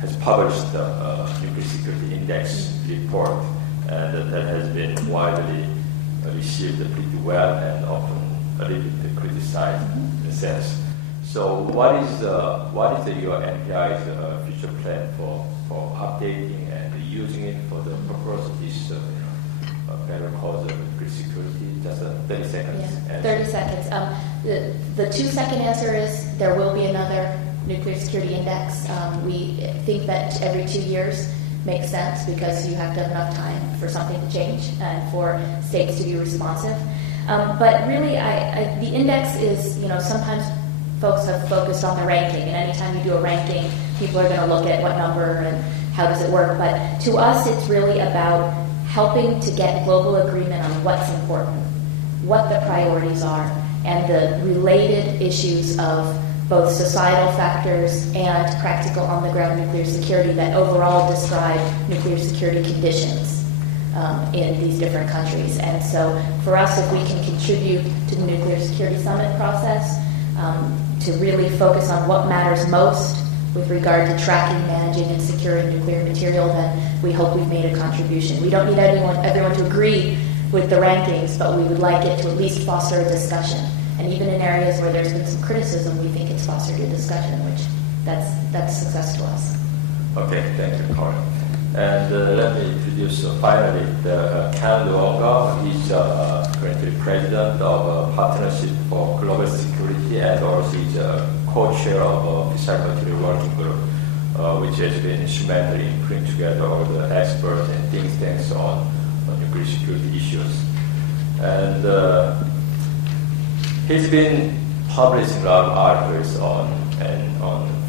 has published the Nuclear Security Index report, and that has been widely received pretty well and often a little bit criticized in a sense. So what is your NTI's future plan for updating and using it for the purpose of this better cause of nuclear security? Just 30 seconds. Yeah, 30 seconds. The 2-second answer is there will be another nuclear security index. We think that every 2 years makes sense because you have to have enough time for something to change and for states to be responsive. But really, the index is, sometimes folks have focused on the ranking, and anytime you do a ranking, people are going to look at what number and how does it work. But to us, it's really about helping to get global agreement on what's important, what the priorities are, and the related issues of both societal factors and practical on-the-ground nuclear security that overall describe nuclear security conditions in these different countries. And so for us, if we can contribute to the Nuclear Security Summit process, to really focus on what matters most with regard to tracking, managing, and securing nuclear material, then we hope we've made a contribution. We don't need everyone to agree with the rankings, but we would like it to at least foster a discussion. And even in areas where there's been some criticism, we think it's fostered a discussion, which that's success to us. Okay, thank you, Corey. And let me introduce finally Ken Luonga. He's currently president of Partnership for Global Security, and also he's co-chair of Fissile Material Working Group, which has been instrumental in putting together all the experts and think tanks on nuclear security issues. And he's been publishing a lot of articles on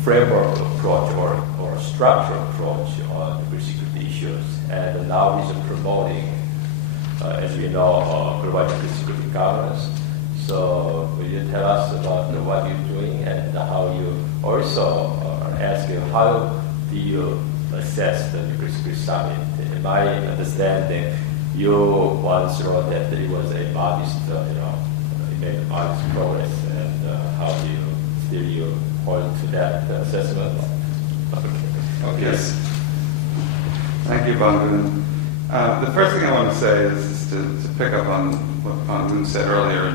framework approach or structural approach on nuclear security issues. And now he's promoting, as we know, global nuclear security governance. So will you tell us about what you're doing and how you also ask you how do you assess the nuclear security summit? In my understanding, you once wrote that it was a modest, it made modest progress, and how do you hold to that assessment? Okay. Yes. Thank you, Banggoon. The first thing I want to say is to pick up on what Banggoon said earlier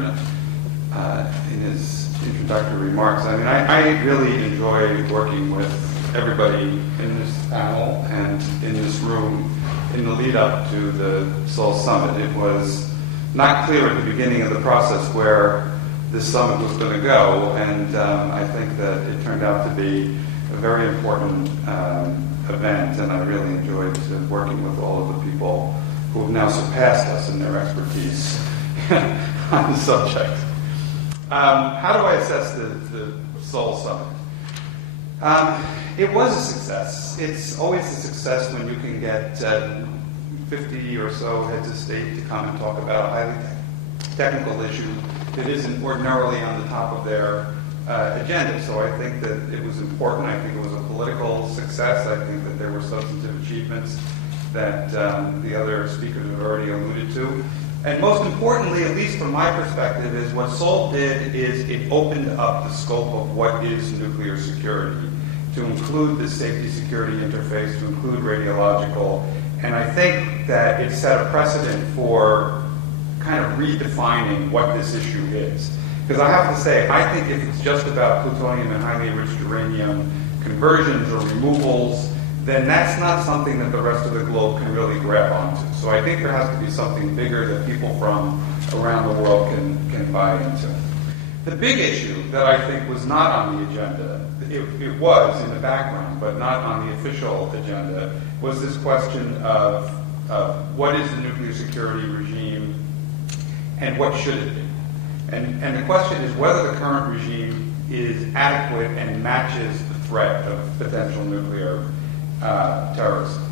in his introductory remarks. I mean, I really enjoy working with everybody in this panel and in this room in the lead up to the Seoul summit. It was not clear at the beginning of the process where this summit was going to go, and I think that it turned out to be a very important event, and I really enjoyed working with all of the people who have now surpassed us in their expertise on the subject. How do I assess the Seoul summit? It was a success. It's always a success when you can get 50 or so heads of state to come and talk about a highly technical issue that isn't ordinarily on the top of their agenda. So I think that it was important. I think it was a political success. I think that there were substantive achievements that the other speakers have already alluded to. And most importantly, at least from my perspective, is what Seoul did is it opened up the scope of what is nuclear security to include the safety security interface, to include radiological. And I think that it set a precedent for kind of redefining what this issue is. Because I have to say, I think if it's just about plutonium and highly enriched uranium conversions or removals, then that's not something that the rest of the globe can really grab onto. So I think there has to be something bigger that people from around the world can buy into. The big issue that I think was not on the agenda, it was in the background, but not on the official agenda, was this question of what is the nuclear security regime and what should it be? And the question is whether the current regime is adequate and matches the threat of potential nuclear terrorism.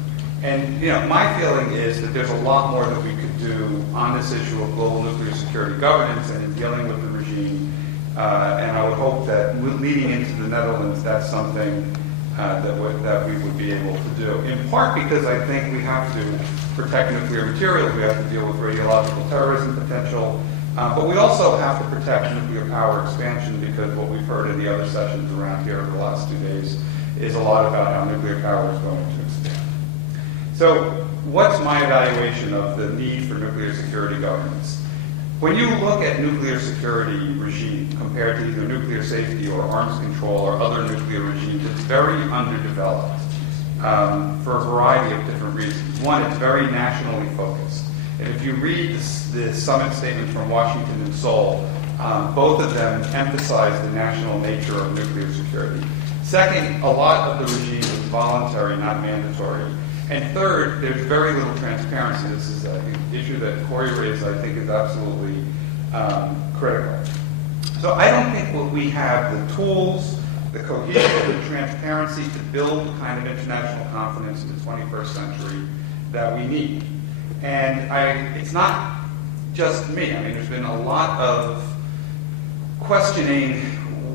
And my feeling is that there's a lot more that we could do on this issue of global nuclear security governance and in dealing with the regime. And I would hope that leading into the Netherlands, that's something that we would be able to do. In part because I think we have to protect nuclear materials, we have to deal with radiological terrorism potential, but we also have to protect nuclear power expansion because what we've heard in the other sessions around here over the last 2 days is a lot about how nuclear power is going to expand. So what's my evaluation of the need for nuclear security governance? When you look at nuclear security regime compared to either nuclear safety or arms control or other nuclear regimes, it's very underdeveloped for a variety of different reasons. One, it's very nationally focused. And if you read the summit statement from Washington and Seoul, both of them emphasize the national nature of nuclear security. Second, a lot of the regime is voluntary, not mandatory. And third, there's very little transparency. This is an issue that Corey raised, I think, is absolutely critical. So I don't think we have the tools, the cohesion, the transparency to build the kind of international confidence in the 21st century that we need. And it's not just me. I mean, there's been a lot of questioning,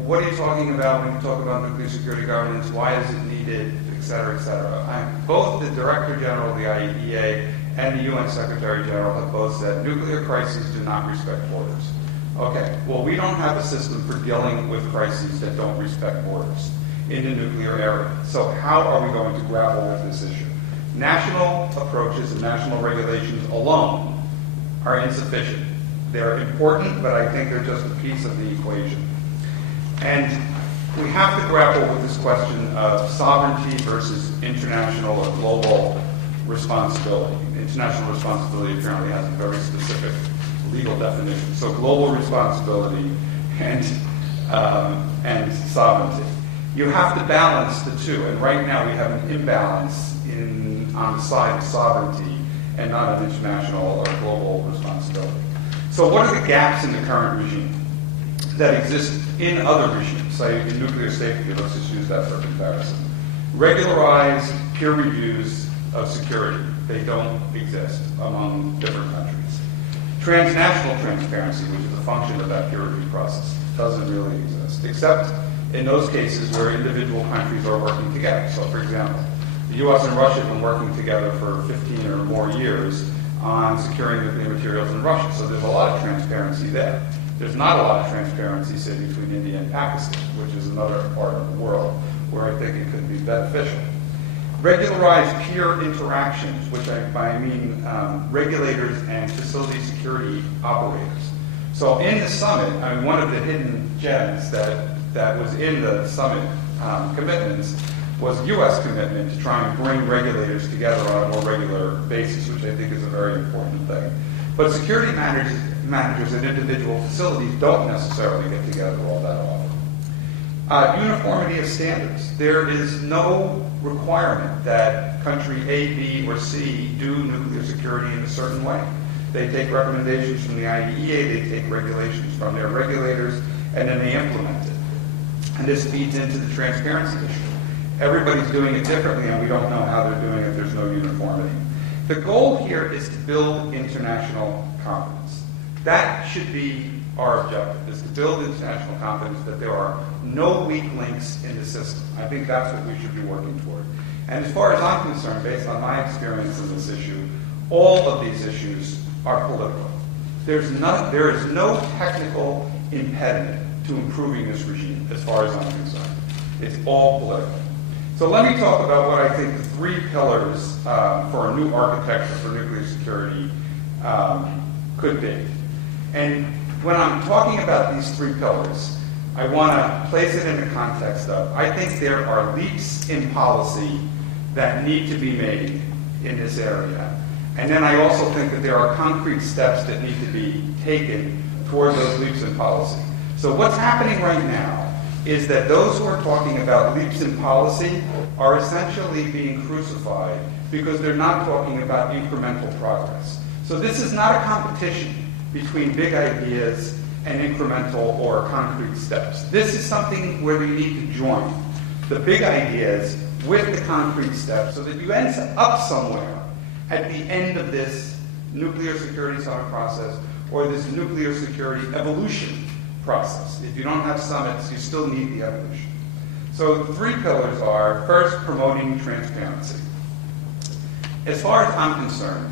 what are you talking about when you talk about nuclear security governance? Why is it needed? Et cetera, et cetera. Both the Director General of the IAEA and the UN Secretary General have both said nuclear crises do not respect borders. Okay, well, we don't have a system for dealing with crises that don't respect borders in the nuclear area. So how are we going to grapple with this issue? National approaches and national regulations alone are insufficient. They're important, but I think they're just a piece of the equation. And we have to grapple with this question of sovereignty versus international or global responsibility. International responsibility apparently has a very specific legal definition. So global responsibility and sovereignty. You have to balance the two, and right now we have an imbalance on the side of sovereignty and not an international or global responsibility. So what are the gaps in the current regime that exist in other regimes, say in nuclear safety? Let's just use that for comparison. Regularized peer reviews of security. They don't exist among different countries. Transnational transparency, which is a function of that peer review process, doesn't really exist, except in those cases where individual countries are working together. So for example, the US and Russia have been working together for 15 or more years on securing nuclear materials in Russia. So there's a lot of transparency there. There's not a lot of transparency, say, between India and Pakistan, which is another part of the world where I think it could be beneficial. Regularized peer interactions, which I mean regulators and facility security operators. So in the summit, one of the hidden gems that was in the summit commitments was U.S. commitment to try and bring regulators together on a more regular basis, which I think is a very important thing. But security managers at individual facilities don't necessarily get together all that often. Uniformity of standards. There is no requirement that country A, B, or C do nuclear security in a certain way. They take recommendations from the IAEA, they take regulations from their regulators, and then they implement it. And this feeds into the transparency issue. Everybody's doing it differently, and we don't know how they're doing it. There's no uniformity. The goal here is to build international confidence. That should be our objective, is to build international confidence that there are no weak links in the system. I think that's what we should be working toward. And as far as I'm concerned, based on my experience in this issue, all of these issues are political. There is no technical impediment to improving this regime, as far as I'm concerned. It's all political. So let me talk about what I think the three pillars for a new architecture for nuclear security could be. And when I'm talking about these three pillars, I want to place it in the context of, I think there are leaps in policy that need to be made in this area. And then I also think that there are concrete steps that need to be taken toward those leaps in policy. So what's happening right now is that those who are talking about leaps in policy are essentially being crucified because they're not talking about incremental progress. So this is not a competition between big ideas and incremental or concrete steps. This is something where you need to join the big ideas with the concrete steps so that you end up somewhere at the end of this nuclear security summit process or this nuclear security evolution process. If you don't have summits, you still need the evolution. So the three pillars are, first, promoting transparency. As far as I'm concerned,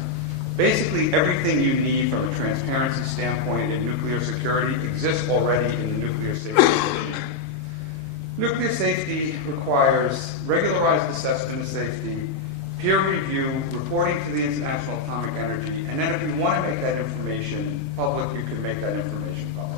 basically everything you need from a transparency standpoint in nuclear security exists already in the nuclear safety regime. Nuclear safety requires regularized assessment of safety, peer review, reporting to the International Atomic Energy, and then if you want to make that information public, you can make that information public.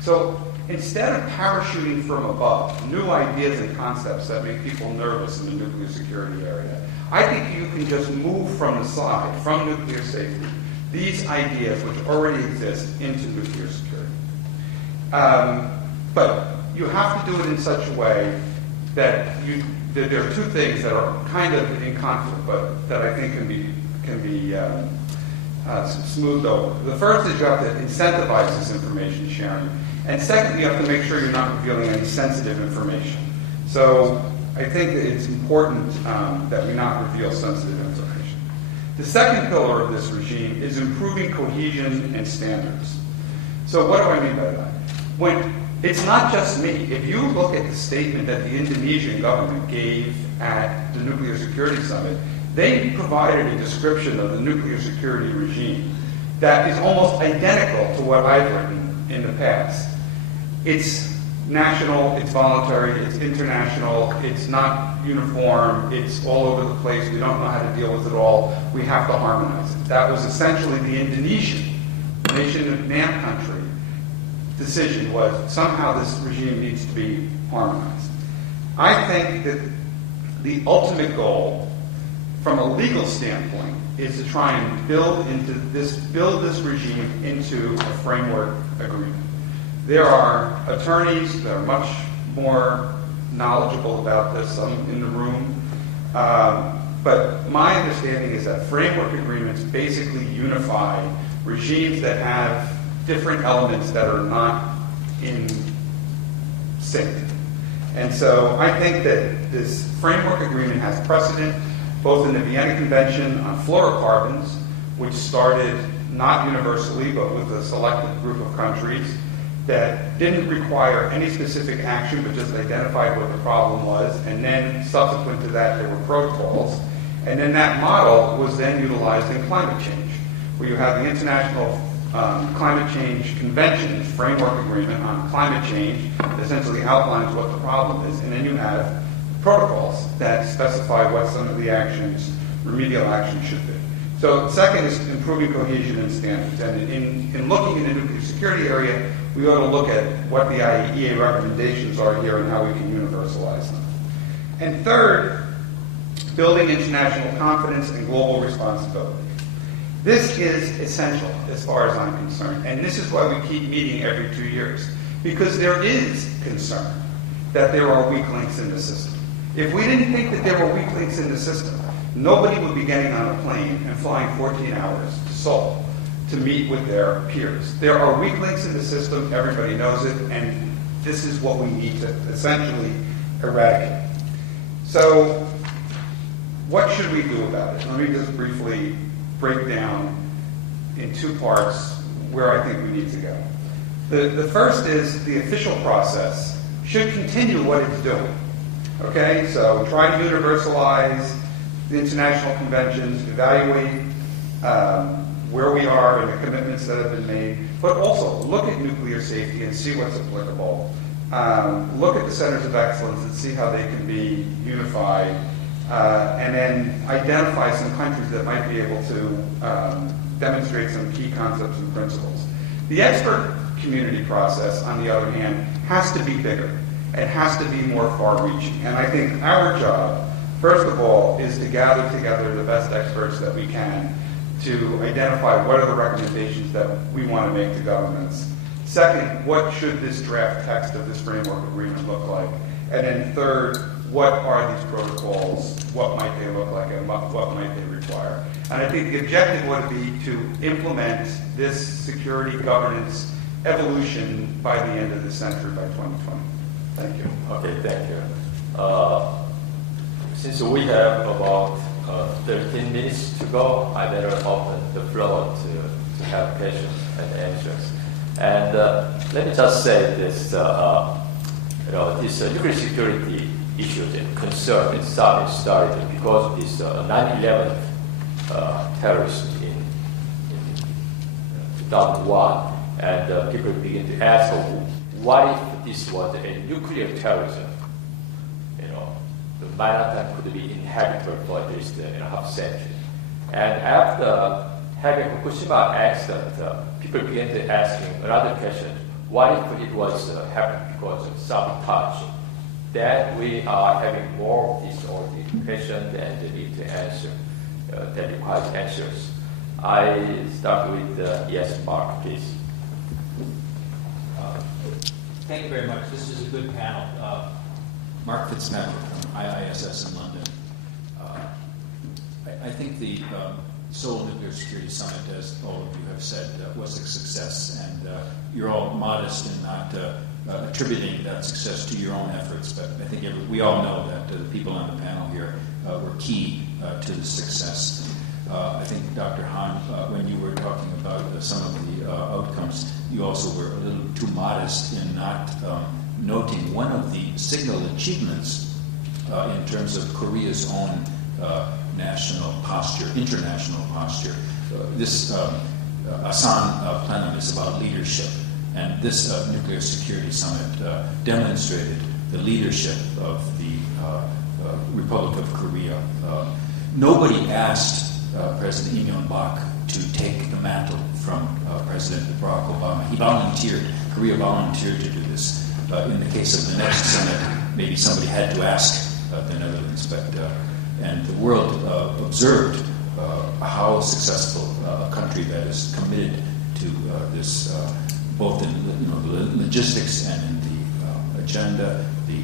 So instead of parachuting from above new ideas and concepts that make people nervous in the nuclear security area, I think you can just move from the side, from nuclear safety, these ideas which already exist into nuclear security. But you have to do it in such a way that there are two things that are kind of in conflict, but that I think can be smoothed over. The first is you have to incentivize this information sharing, and second, you have to make sure you're not revealing any sensitive information. So I think that it's important that we not reveal sensitive information. The second pillar of this regime is improving cohesion and standards. So what do I mean by that? It's not just me. If you look at the statement that the Indonesian government gave at the Nuclear Security Summit, they provided a description of the nuclear security regime that is almost identical to what I've written in the past. It's national, it's voluntary, it's international, it's not uniform, it's all over the place, we don't know how to deal with it all, we have to harmonize it. That was essentially the Indonesian, nation of NAM country, decision was somehow this regime needs to be harmonized. I think that the ultimate goal from a legal standpoint is to try and build this regime into a framework agreement. There are attorneys that are much more knowledgeable about this, some in the room, but my understanding is that framework agreements basically unify regimes that have different elements that are not in sync. And so I think that this framework agreement has precedent, both in the Vienna Convention on fluorocarbons, which started not universally, but with a selected group of countries, that didn't require any specific action, but just identified what the problem was, and then subsequent to that, there were protocols. And then that model was then utilized in climate change, where you have the International Climate Change Convention Framework Agreement on Climate Change that essentially outlines what the problem is, and then you have protocols that specify what some of the actions, remedial actions should be. So second is improving cohesion and standards. And in looking in the nuclear security area, we ought to look at what the IAEA recommendations are here and how we can universalize them. And third, building international confidence and global responsibility. This is essential as far as I'm concerned, and this is why we keep meeting every 2 years, because there is concern that there are weak links in the system. If we didn't think that there were weak links in the system, nobody would be getting on a plane and flying 14 hours to Seoul to meet with their peers. There are weak links in the system, everybody knows it, and this is what we need to essentially eradicate. So what should we do about it? Let me just briefly break down in two parts where I think we need to go. The first is the official process should continue what it's doing. Okay, so try to universalize the international conventions, evaluate where we are and the commitments that have been made, but also look at nuclear safety and see what's applicable. Look at the centers of excellence and see how they can be unified, and then identify some countries that might be able to demonstrate some key concepts and principles. The expert community process, on the other hand, has to be bigger. It has to be more far-reaching. And I think our job, first of all, is to gather together the best experts that we can to identify what are the recommendations that we want to make to governments. Second, what should this draft text of this framework agreement look like? And then third, what are these protocols? What might they look like, and what might they require? And I think the objective would be to implement this security governance evolution by the end of the century, by 2020. Thank you. Okay, thank you. Since we have about 13 minutes to go, I better open the floor to have questions and answers. And let me just say this: this nuclear security issues and concern in South started because of this 9/11 terrorists in 2001, and people begin to ask, what if this was a nuclear terrorism? The Manhattan could be inhabitable for at least half century. And after having Fukushima accident, people began to asking another question: what if it was happened because of sabotage? That we are having more of these all the questions and the need to answer that requires answers. I start with yes, Mark, please. Thank you very much. This is a good panel. Mark Fitzmaurice from IISS in London. I think the Seoul Nuclear Security Summit, as all of you have said, was a success, and you're all modest in not attributing that success to your own efforts, but I think we all know that the people on the panel here were key to the success. I think, Dr. Han, when you were talking about some of the outcomes, you also were a little too modest in not noting one of the signal achievements in terms of Korea's own national posture, international posture. This Asan Plenum is about leadership, and this nuclear security summit demonstrated the leadership of the Republic of Korea. Nobody asked President Lee Myung-bak to take the mantle from President Barack Obama. He volunteered, Korea volunteered to do this. In the case of the next summit, maybe somebody had to ask the Netherlands, and the world observed how successful a country that is committed to this, both in the logistics and in the agenda, the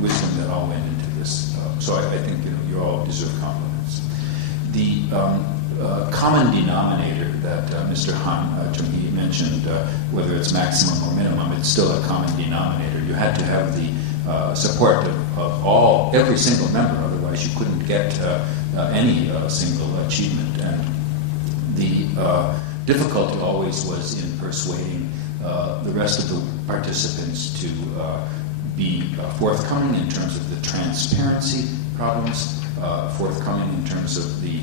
wisdom that all went into this. So I think you all deserve compliments. The common denominator that Mr. Han Chung-hee mentioned, whether it's maximum or minimum, it's still a common denominator. You had to have the support of every single member, otherwise you couldn't get any single achievement. And the difficulty always was in persuading the rest of the participants to be forthcoming in terms of the transparency problems, forthcoming in terms of the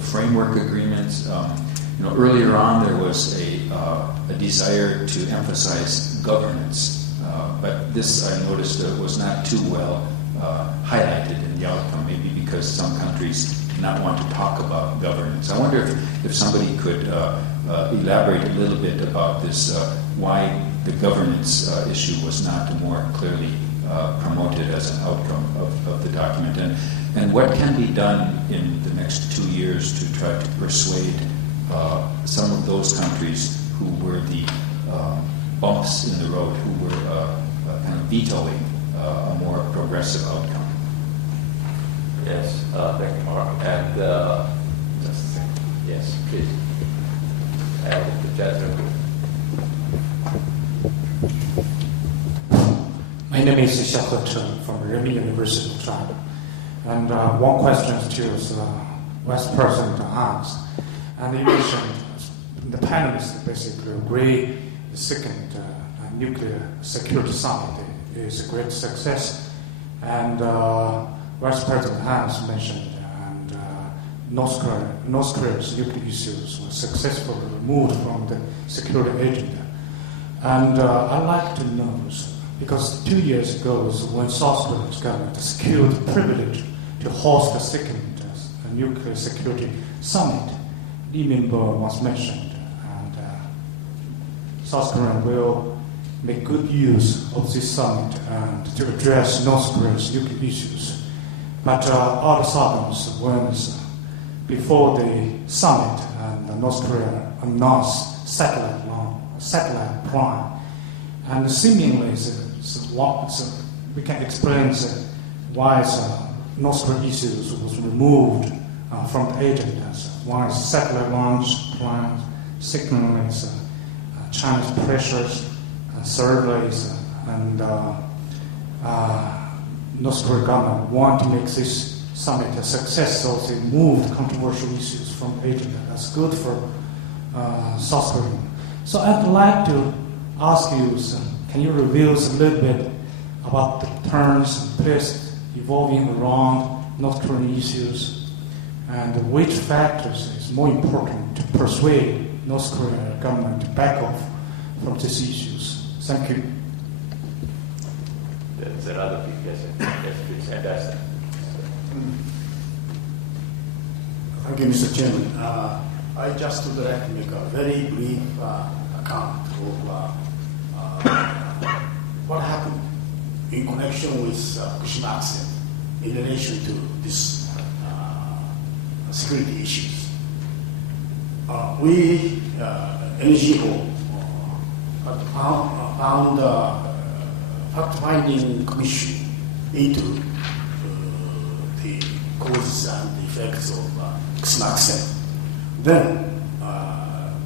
framework agreements. Earlier on there was a desire to emphasize governance, but this I noticed was not too well highlighted in the outcome, maybe because some countries do not want to talk about governance. I wonder if somebody could elaborate a little bit about this, why the governance issue was not more clearly promoted as an outcome of the document, and what can be done in the next 2 years to try to persuade some of those countries who were the bumps in the road, who were kind of vetoing a more progressive outcome. Yes, thank you, Mark. And just a second. Yes, please. And the gentleman. My name is Xiaohe Chen from Renmin University of China. And one question to Vice President Hans. And he mentioned the panelists basically agree the second nuclear security summit is a great success. And Vice President Hans mentioned North Korea's nuclear issues were successfully removed from the security agenda. And I'd like to know, because 2 years ago, when South Korea's government secured the privilege to host the second nuclear security summit, Lee Myung-bak was mentioned, and South Korea will make good use of this summit and to address North Korea's nuclear issues. But all of a sudden, when before the summit, and North Korea announced satellite satellite prime. And seemingly, we can explain why North Korean issues was removed from the agenda. One is satellite launch plan, secondly is China's pressures, thirdly is North Korean government want to make this summit a success, so they moved controversial issues from the agenda. That's good for South Korea. So I'd like to ask you, can you reveal a little bit about the turns and twists evolving around North Korean issues, and which factors is more important to persuade North Korean government to back off from these issues? Thank you. That's another big question. Yes, please, and Asan. Thank you, Mr. Chairman. I just would like to make a very brief account of what happened in connection with Fukushima accident in relation to this security issues. We, NGO, found fact-finding commission into the causes and the effects of Fukushima accident. Then,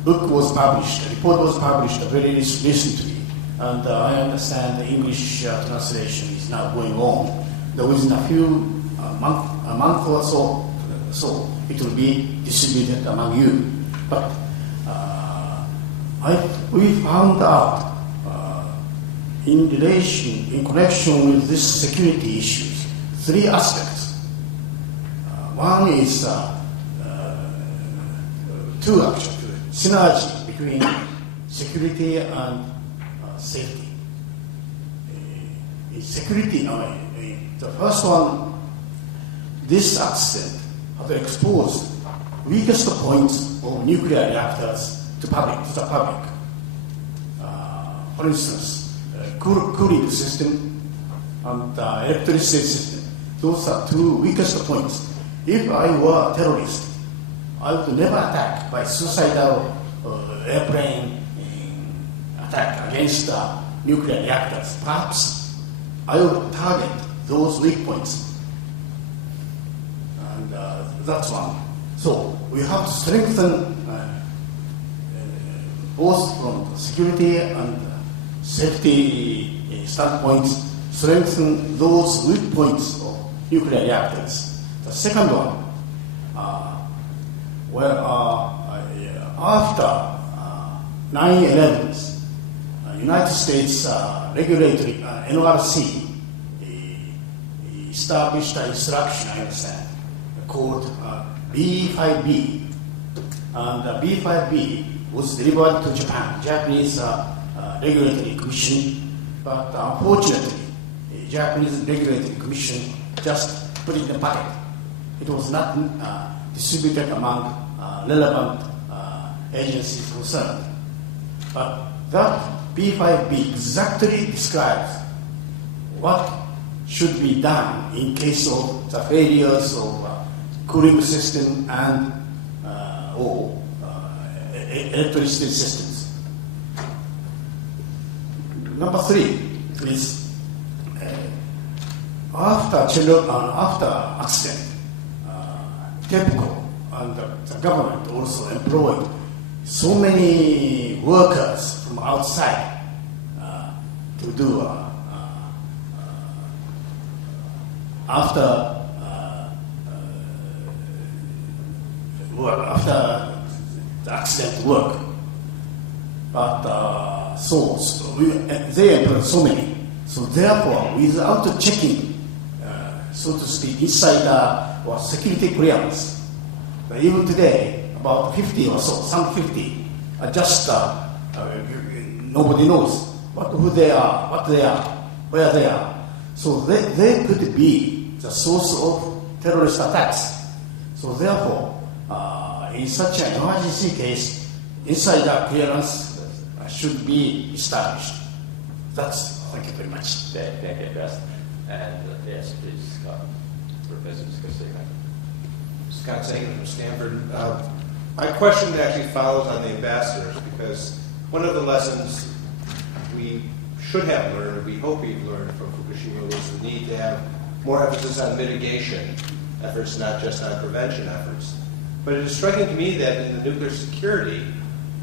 book was published, a report was published very recently, and I understand the English translation is now going on. Within a few a month or so it will be distributed among you. But we found out in connection with this security issues, three aspects. One is two actually, synergy between security and safety. In security, the first one, this accident has exposed weakest points of nuclear reactors to the public. For instance, cooling system and electricity system. Those are two weakest points. If I were a terrorist, I would never attack by suicidal airplane attack against nuclear reactors. Perhaps I would target those weak points. And that's one. So we have to strengthen both from security and safety standpoints, strengthen those weak points of nuclear reactors. The second one, after 9/11, United States regulatory NRC established an instruction, I understand, called B5B. And B5B was delivered to Japan, Japanese regulatory commission, but unfortunately, the Japanese regulatory commission just put it in the pocket. It was not distributed among relevant agencies concerned. But that B5B exactly describes what should be done in case of the failures of cooling system and electricity systems. Number three is after accident, TEPCO and the government also employed so many workers from outside to do after the accident work. But they employed so many. So therefore, without checking, so to speak, inside or security clearance, even today, about 50 or so, some 50, are just nobody knows who they are, what they are, where they are. So they could be the source of terrorist attacks. So therefore, in such an emergency case, insider clearance should be established. Thank you very much. Thank you, Best. And yes, please, Scott. Professor Sagan. Scott Sagan from Stanford. My question actually follows on the ambassadors because one of the lessons we should have learned, or we hope we've learned from Fukushima, was the need to have more emphasis on mitigation efforts, not just on prevention efforts. But it is striking to me that in the nuclear security,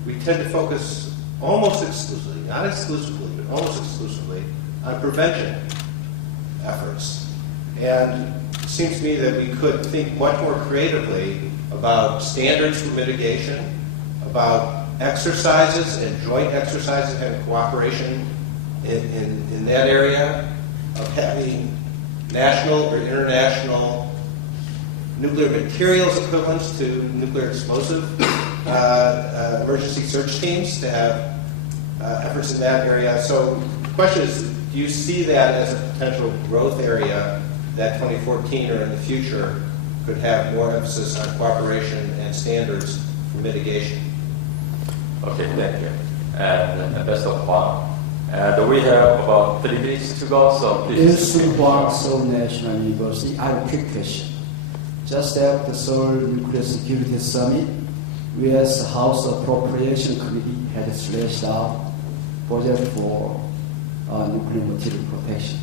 we tend to focus almost exclusively, not exclusively, but almost exclusively, on prevention efforts. And it seems to me that we could think much more creatively about standards for mitigation, about exercises and joint exercises and cooperation in that area, of having national or international nuclear materials equivalents to nuclear explosive emergency search teams, to have efforts in that area. So the question is, do you see that as a potential growth area that 2014 or in the future could have more emphasis on cooperation and standards for mitigation? Okay, thank you. And Ambassador Huang. And we have about 3 minutes to go, so please. In Huang, Seoul National University, I have a quick question. Just after the Seoul Nuclear Security Summit, U.S. House Appropriation Committee had slashed out budget for nuclear material protection.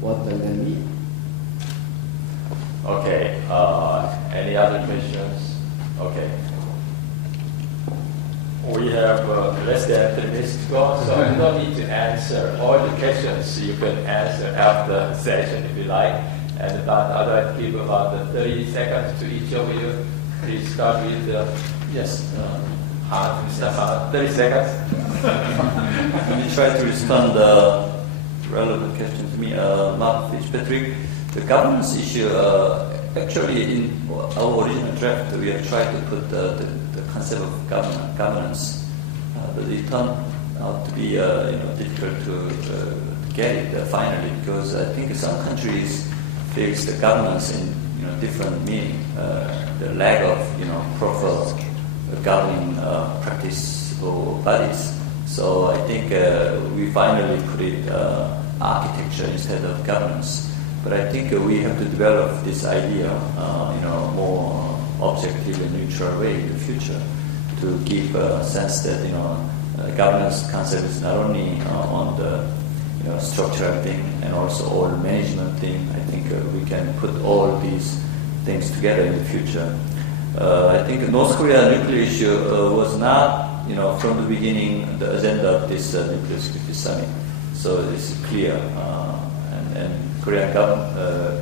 What does that mean? Okay, any other questions? Okay. We have less than 3 minutes to go, so you don't need to answer all the questions. You can answer after the session if you like. And about, I'd like to give about 30 seconds to each of you. Please start with Yes. Mr. Han, 30 seconds. Let me try to respond relevant question to me. Mark Fitzpatrick, the governance issue, actually in our original draft, we have tried to put the concept of governance, but it turned out to be difficult to get it finally, because I think some countries face the governance in different meaning, the lack of proper governing practice or bodies. So I think we finally put it architecture instead of governance. But I think we have to develop this idea, more objective and neutral way in the future, to give a sense that governance concept is not only on the structural thing and also all management thing. I think we can put all these things together in the future. I think North Korea nuclear issue was not, from the beginning the agenda of this nuclear security summit. So it's clear, and Korean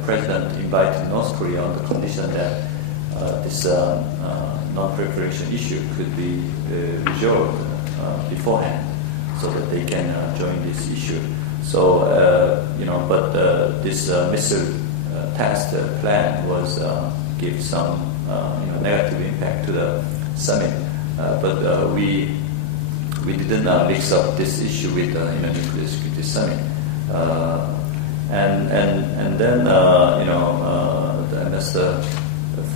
president invited North Korea on the condition that this non-proliferation issue could be resolved beforehand, so that they can join this issue. So, but this missile test plan was give some negative impact to the summit. But we didn't mix up this issue with nuclear security summit. And then the ambassador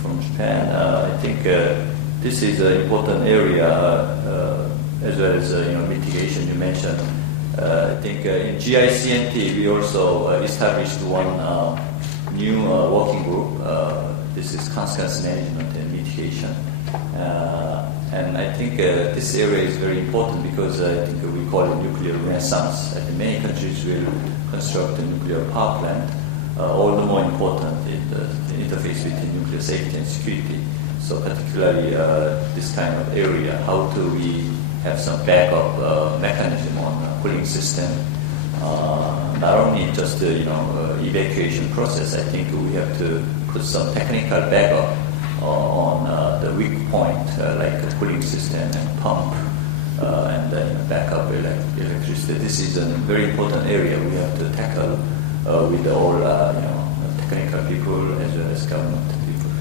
from Japan, I think this is an important area, as well as mitigation you mentioned. I think in GICNT we also established one new working group. This is consequence management and mitigation. And I think this area is very important because I think we call it nuclear renaissance. I think many countries will construct a nuclear power plant. All the more important in the interface between nuclear safety and security. So particularly this kind of area, how do we have some backup mechanism on cooling system? Not only just the evacuation process. I think we have to put some technical backup on the weak point, like a cooling system and pump, and then backup electricity. This is a very important area we have to tackle with all technical people as well as government people.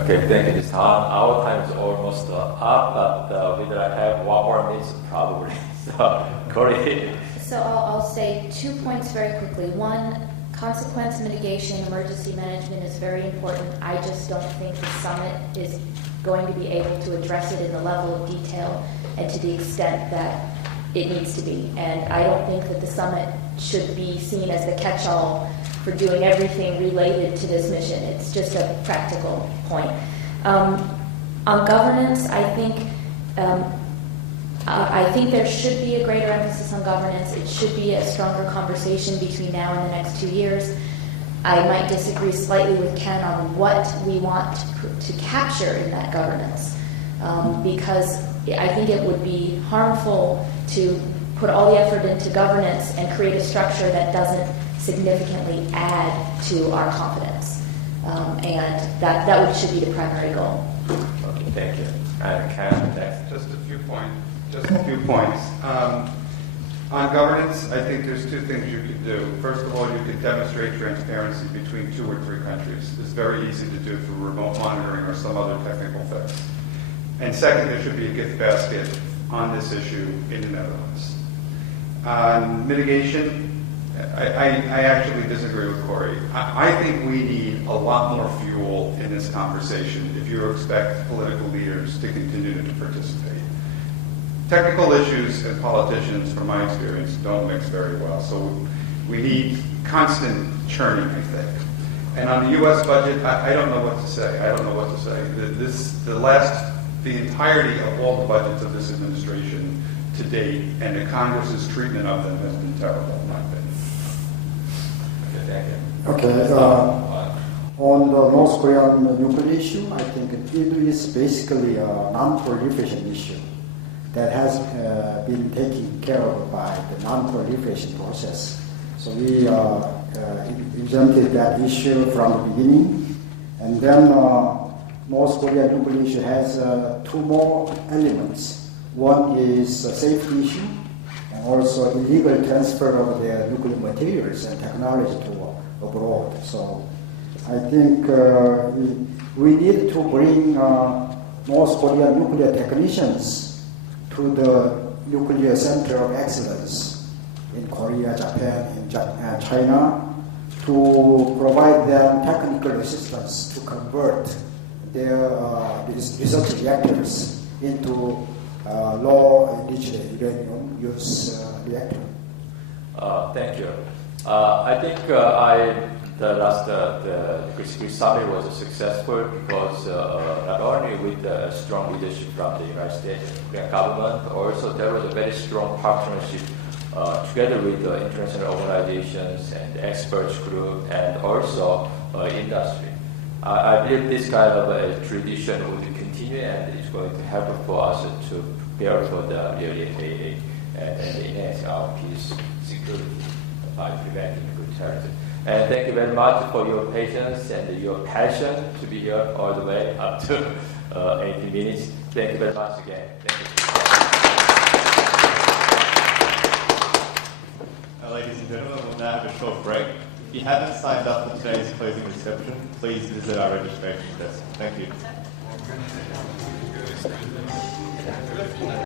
Okay, thank you, Mr. Han. Our time is almost up, but we have 1 more minute probably. So, Corey. So I'll say 2 points very quickly. One, consequence mitigation, emergency management is very important. I just don't think the summit is going to be able to address it in the level of detail and to the extent that it needs to be. And I don't think that the summit should be seen as the catch-all for doing everything related to this mission. It's just a practical point. On governance, I think I think there should be a greater emphasis on governance. It should be a stronger conversation between now and the next 2 years. I might disagree slightly with Ken on what we want to capture in that governance, because I think it would be harmful to put all the effort into governance and create a structure that doesn't significantly add to our confidence. And that should be the primary goal. Okay, thank you. And Ken, next. Just a few points. On governance, I think there's two things you could do. First of all, you could demonstrate transparency between 2 or 3 countries. It's very easy to do through remote monitoring or some other technical fix. And second, there should be a gift basket on this issue in the Netherlands. On mitigation, I actually disagree with Corey. I think we need a lot more fuel in this conversation if you expect political leaders to continue to participate. Technical issues and politicians, from my experience, don't mix very well. So we need constant churning, I think. And on the U.S. budget, I don't know what to say. The entirety of all the budgets of this administration to date and the Congress's treatment of them has been terrible, in my opinion. Okay, on the North Korean nuclear issue, I think it is basically a non-proliferation issue that has been taken care of by the non-proliferation process. So we exempted that issue from the beginning, and then North Korean nuclear issue has 2 more elements. One is a safety issue, and also illegal transfer of their nuclear materials and technology to abroad. So I think we need to bring North Korean nuclear technicians to the nuclear center of excellence in Korea, Japan, and China to provide them technical assistance to convert their research reactors into low-enriched uranium use reactor. Thank you. I think the last Security Summit was successful because not only with the strong leadership from the United States and Korean government, also there was a very strong partnership together with the international organizations and experts group and also industry. I believe this kind of a tradition will continue and it's going to help for us to prepare for the really and enhance our peace security by preventing good terrorism. And thank you very much for your patience and your passion to be here all the way up to 80 minutes. Thank you very much again. Thank you. Ladies and gentlemen, we'll now have a short break. If you haven't signed up for today's closing reception, please visit our registration desk. Thank you.